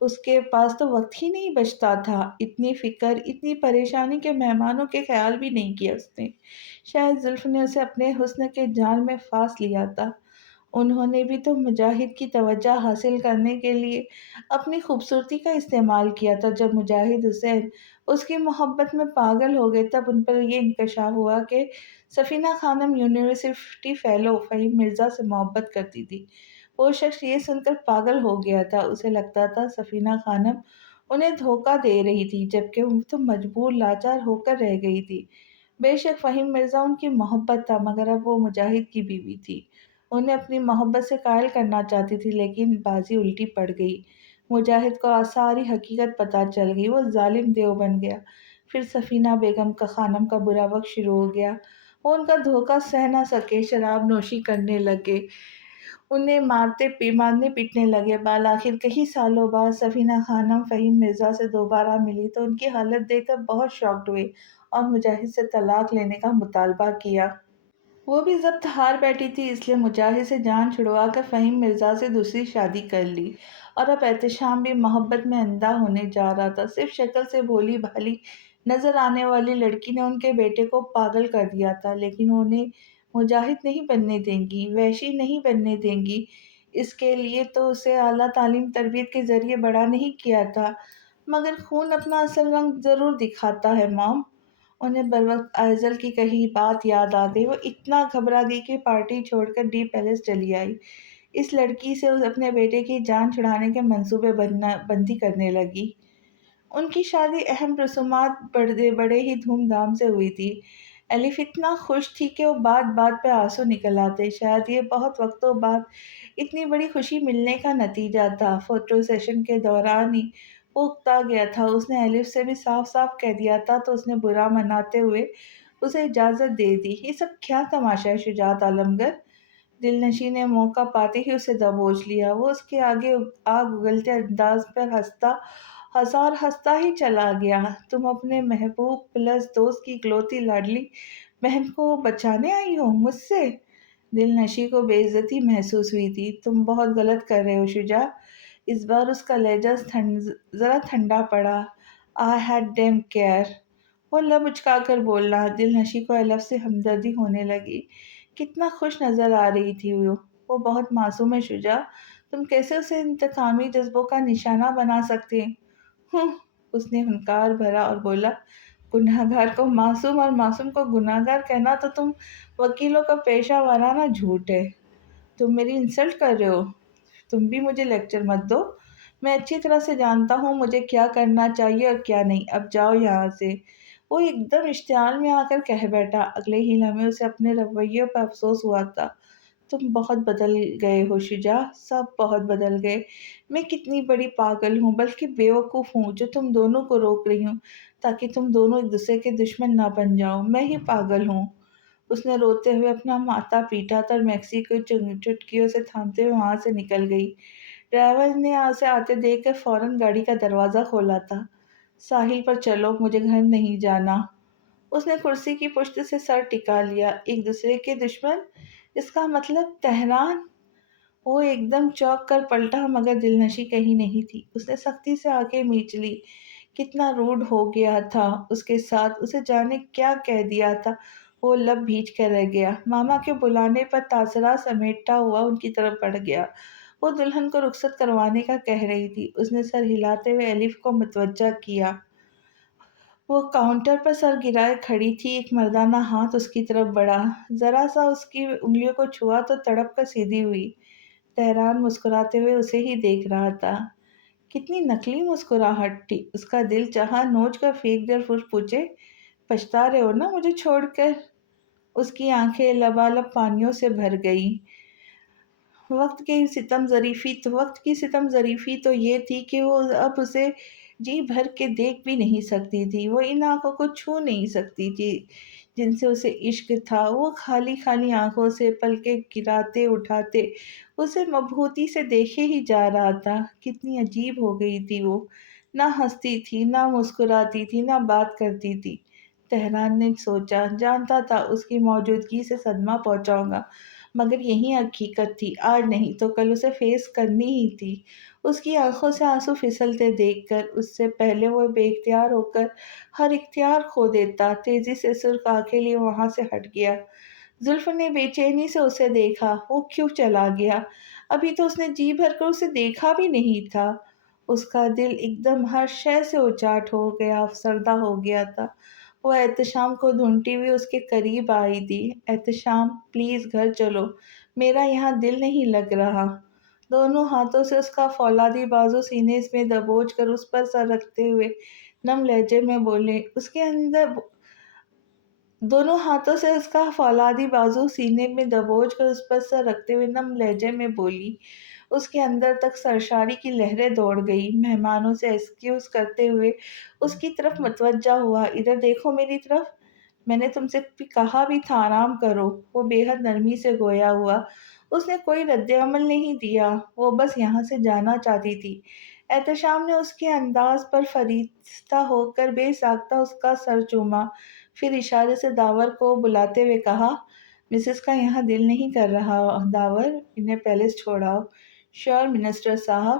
اس کے پاس تو وقت ہی نہیں بچتا تھا۔ اتنی فکر، اتنی پریشانی کے مہمانوں کے خیال بھی نہیں کیا اس نے۔ شاید زلف نے اسے اپنے حسن کے جال میں پھانس لیا تھا، انہوں نے بھی تو مجاہد کی توجہ حاصل کرنے کے لیے اپنی خوبصورتی کا استعمال کیا تھا۔ جب مجاہد حسین اس کی محبت میں پاگل ہو گئے تب ان پر یہ انکشاف ہوا کہ سفینہ خانم یونیورسٹی فیلو فہیم مرزا سے محبت کرتی تھی۔ وہ شخص یہ سن کر پاگل ہو گیا تھا، اسے لگتا تھا سفینہ خانم انہیں دھوکہ دے رہی تھی، جبکہ وہ تو مجبور لاچار ہو کر رہ گئی تھی۔ بے شک فہیم مرزا ان کی محبت تھا، مگر اب وہ مجاہد کی بیوی تھی۔ انہیں اپنی محبت سے قائل کرنا چاہتی تھی، لیکن بازی الٹی پڑ گئی۔ مجاہد کو ساری حقیقت پتہ چل گئی، وہ ظالم دیو بن گیا۔ پھر سفینہ بیگم کا خانم کا برا وقت شروع ہو گیا۔ وہ ان کا دھوکہ سہ نہ سکے، شراب نوشی کرنے لگے، انہیں مارنے پیٹنے لگے۔ بالآخر کئی سالوں بعد سفینہ خانم فہیم مرزا سے دوبارہ ملی تو ان کی حالت دیکھ کر بہت شاکڈ ہوئی اور مجاہد سے طلاق لینے کا مطالبہ کیا۔ وہ بھی ضبط ہار بیٹھی تھی، اس لیے مجاہد سے جان چھڑوا کر فہیم مرزا سے دوسری شادی کر لی، اور اب احتشام بھی محبت میں اندھا ہونے جا رہا تھا۔ صرف شکل سے بھولی بھالی نظر آنے والی لڑکی نے ان کے بیٹے کو پاگل کر دیا تھا، لیکن وہ انہیں مجاہد نہیں بننے دیں گی، وحشی نہیں بننے دیں گی۔ اس کے لیے تو اسے اعلیٰ تعلیم تربیت کے ذریعے بڑا نہیں کیا تھا، مگر خون اپنا اصل رنگ ضرور دکھاتا ہے مام۔ انہیں بروقت آئزل کی کہی بات یاد آ گئی۔ وہ اتنا گھبرا گئی کہ پارٹی چھوڑ کر ڈی پیلس چلی آئی۔ اس لڑکی سے اپنے بیٹے کی جان چھڑانے کے منصوبے بندی کرنے لگی۔ ان کی شادی اہم رسومات بڑے ہی دھوم دھام سے ہوئی تھی۔ ایلف اتنا خوش تھی کہ وہ بات بات پہ آنسو نکل آتے۔ شاید یہ بہت وقتوں بعد اتنی بڑی خوشی ملنے کا نتیجہ تھا۔ فوٹو سیشن کے دوران ہی وہ اکتا گیا تھا۔ اس نے ایلف سے بھی صاف صاف کہہ دیا تھا تو اس نے برا مناتے ہوئے اسے اجازت دے دی۔ یہ سب کیا تماشا ہے شجاعت عالمگر؟ دل نشیں نے موقع پاتے ہی اسے دبوچ لیا۔ وہ اس کے آگے آگ اگلتے انداز پر ہنستا ہی چلا گیا۔ تم اپنے محبوب پلس دوست کی اکلوتی لاڈلی بہن کو بچانے آئی ہو مجھ سے؟ دل نشیں کو بے عزتی محسوس ہوئی تھی۔ تم بہت غلط کر رہے ہو شجاع۔ اس بار اس کا لہجہ ذرا ٹھنڈا پڑا۔ I had damn care۔ وہ لب اچکا کر بولنا۔ دل نشیں کو ایلف سے ہمدردی ہونے لگی۔ کتنا خوش نظر آ رہی تھی وہ بہت معصوم ہے شجاع، تم کیسے اسے انتقامی جذبوں کا نشانہ بنا سکتے؟ اس نے ہنکار بھرا اور بولا، گناہ گار کو معصوم اور معصوم کو گناہ گار کہنا تو تم وکیلوں کا پیشہ وارانہ جھوٹ ہے۔ تم میری انسلٹ کر رہے ہو۔ تم بھی مجھے لیکچر مت دو، میں اچھی طرح سے جانتا ہوں مجھے کیا کرنا چاہیے اور کیا نہیں۔ اب جاؤ یہاں سے۔ وہ ایک دم اشتعال میں آ کر کہہ بیٹھا۔ اگلے ہی لمحے اسے اپنے رویے پر افسوس ہوا تھا۔ تم بہت بدل گئے ہو شجاع، سب بہت بدل گئے۔ میں کتنی بڑی پاگل ہوں، بلکہ بیوقوف ہوں، جو تم دونوں کو روک رہی ہوں تاکہ تم دونوں ایک دوسرے کے دشمن نہ بن جاؤ۔ میں ہی پاگل ہوں۔ اس نے روتے ہوئے اپنا ماتھا پیٹا تھا اور میکسی کو چٹکیوں سے تھامتے ہوئے وہاں سے نکل گئی۔ ڈرائیور نے اسے آتے دیکھ کر فوراً گاڑی کا دروازہ کھولا تھا۔ ساحل پر چلو، مجھے گھر نہیں جانا۔ اس نے کرسی کی پشت سے سر ٹکا لیا۔ ایک دوسرے کے دشمن؟ اس کا مطلب تہران؟ وہ ایک دم چونک کر پلٹا، مگر دل نشیں کہیں نہیں تھی۔ اس نے سختی سے آنکھیں میچ لی۔ کتنا روڈ ہو گیا تھا اس کے ساتھ، اسے جانے کیا کہہ دیا تھا۔ وہ لب بھیج کر رہ گیا۔ ماما کے بلانے پر تاثرات سمیٹتا ہوا ان کی طرف بڑھ گیا۔ وہ دلہن کو رخصت کروانے کا کہہ رہی تھی۔ اس نے سر ہلاتے ہوئے ایلف کو متوجہ کیا۔ وہ کاؤنٹر پر سر گرائے کھڑی تھی۔ ایک مردانہ ہاتھ اس کی طرف بڑھا، ذرا سا اس کی انگلیوں کو چھوا تو تڑپ کر سیدھی ہوئی۔ تہران مسکراتے ہوئے اسے ہی دیکھ رہا تھا۔ کتنی نکلی مسکراہٹ تھی۔ اس کا دل چاہا نوچ کر پھینک دے اور پھر پوچھے، پچھتا رہے ہو نا مجھے چھوڑ کر؟ اس کی آنکھیں لبالب پانیوں سے بھر گئیں۔ وقت کی ستم ظریفی تو یہ تھی کہ وہ اب اسے جی بھر کے دیکھ بھی نہیں سکتی تھی۔ وہ ان آنکھوں کو چھو نہیں سکتی تھی جن سے اسے عشق تھا۔ وہ خالی خالی آنکھوں سے پلکیں گراتے اٹھاتے اسے مبہوتی سے دیکھے ہی جا رہا تھا۔ کتنی عجیب ہو گئی تھی وہ، نہ ہنستی تھی، نہ مسکراتی تھی، نہ بات کرتی تھی۔ تہران نے سوچا، جانتا تھا اس کی موجودگی سے صدمہ پہنچاؤں گا، مگر یہی حقیقت تھی، آج نہیں تو کل اسے فیس کرنی ہی تھی۔ اس کی آنکھوں سے آنسو پھسلتے دیکھ کر اس سے پہلے وہ بے اختیار ہو کر ہر اختیار کھو دیتا، تیزی سے سرخ آنکھیں لیے وہاں سے ہٹ گیا۔ زلف نے بے چینی سے اسے دیکھا۔ وہ کیوں چلا گیا؟ ابھی تو اس نے جی بھر کر اسے دیکھا بھی نہیں تھا۔ اس کا دل ایک دم ہر شے سے اچاٹ ہو گیا، افسردہ ہو گیا تھا۔ وہ احتشام کو ڈھونڈتی ہوئی اس کے قریب آئی تھی۔ احتشام، پلیز گھر چلو، میرا یہاں دل نہیں لگ رہا۔ دونوں ہاتھوں سے اس کا فولادی بازو سینے میں دبوچ کر اس پر سر رکھتے ہوئے نم لہجے میں بولے، اس کے اندر دونوں ہاتھوں سے اس کا فولادی بازو سینے میں دبوچ کر اس پر سر رکھتے ہوئے نم لہجے میں بولی۔ اس کے اندر تک سرشاری کی لہریں دوڑ گئی۔ مہمانوں سے ایکسکیوز کرتے ہوئے اس کی طرف متوجہ ہوا۔ ادھر دیکھو میری طرف، میں نے تم سے کہا بھی تھا آرام کرو۔ وہ بے حد نرمی سے گویا ہوا۔ اس نے کوئی رد عمل نہیں دیا، وہ بس یہاں سے جانا چاہتی تھی۔ احتشام نے اس کے انداز پر فریفتہ ہو کر بے ساختہ اس کا سر چوما، پھر اشارے سے داور کو بلاتے ہوئے کہا، مسز کا یہاں دل نہیں کر رہا داور، انہیں پیلس چھوڑاؤ۔ شور منسٹر صاحب۔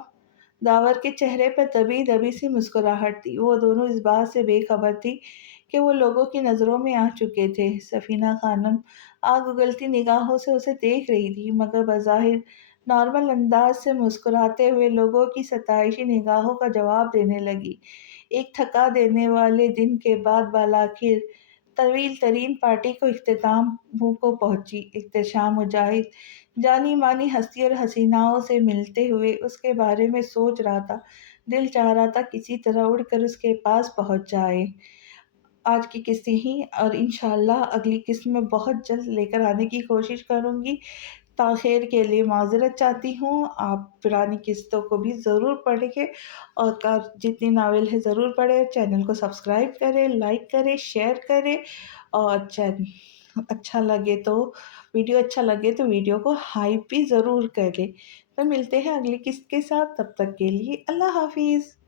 داور کے چہرے پر دبی دبی سی مسکراہٹ تھی۔ وہ دونوں اس بات سے بے خبر تھی کہ وہ لوگوں کی نظروں میں آ چکے تھے۔ سفینہ خانم آگ اگلتی نگاہوں سے اسے دیکھ رہی تھی، مگر بظاہر نارمل انداز سے مسکراتے ہوئے لوگوں کی ستائشی نگاہوں کا جواب دینے لگی۔ ایک تھکا دینے والے دن کے بعد بالآخر طویل ترین پارٹی کو اختتام کو پہنچی۔ احتشام مجاہد جانی مانی ہستی اور حسیناؤں سے ملتے ہوئے اس کے بارے میں سوچ رہا تھا۔ دل چاہ رہا تھا کسی طرح اڑ کر اس کے پاس پہنچ جائے۔ آج کی قسط یہیں، اور انشاءاللہ اگلی قسط میں بہت جلد لے کر آنے کی کوشش کروں گی۔ تاخیر کے لیے معذرت چاہتی ہوں۔ آپ پرانی قسطوں کو بھی ضرور پڑھیں گے، اور جتنی ناول ہے ضرور پڑھیں۔ چینل کو سبسکرائب کریں، لائک کریں، شیئر کریں، اور ویڈیو اچھا لگے تو ویڈیو کو ہائپ بھی ضرور کریں۔ تو ملتے ہیں اگلی قسط کے ساتھ، تب تک کے لیے اللہ حافظ۔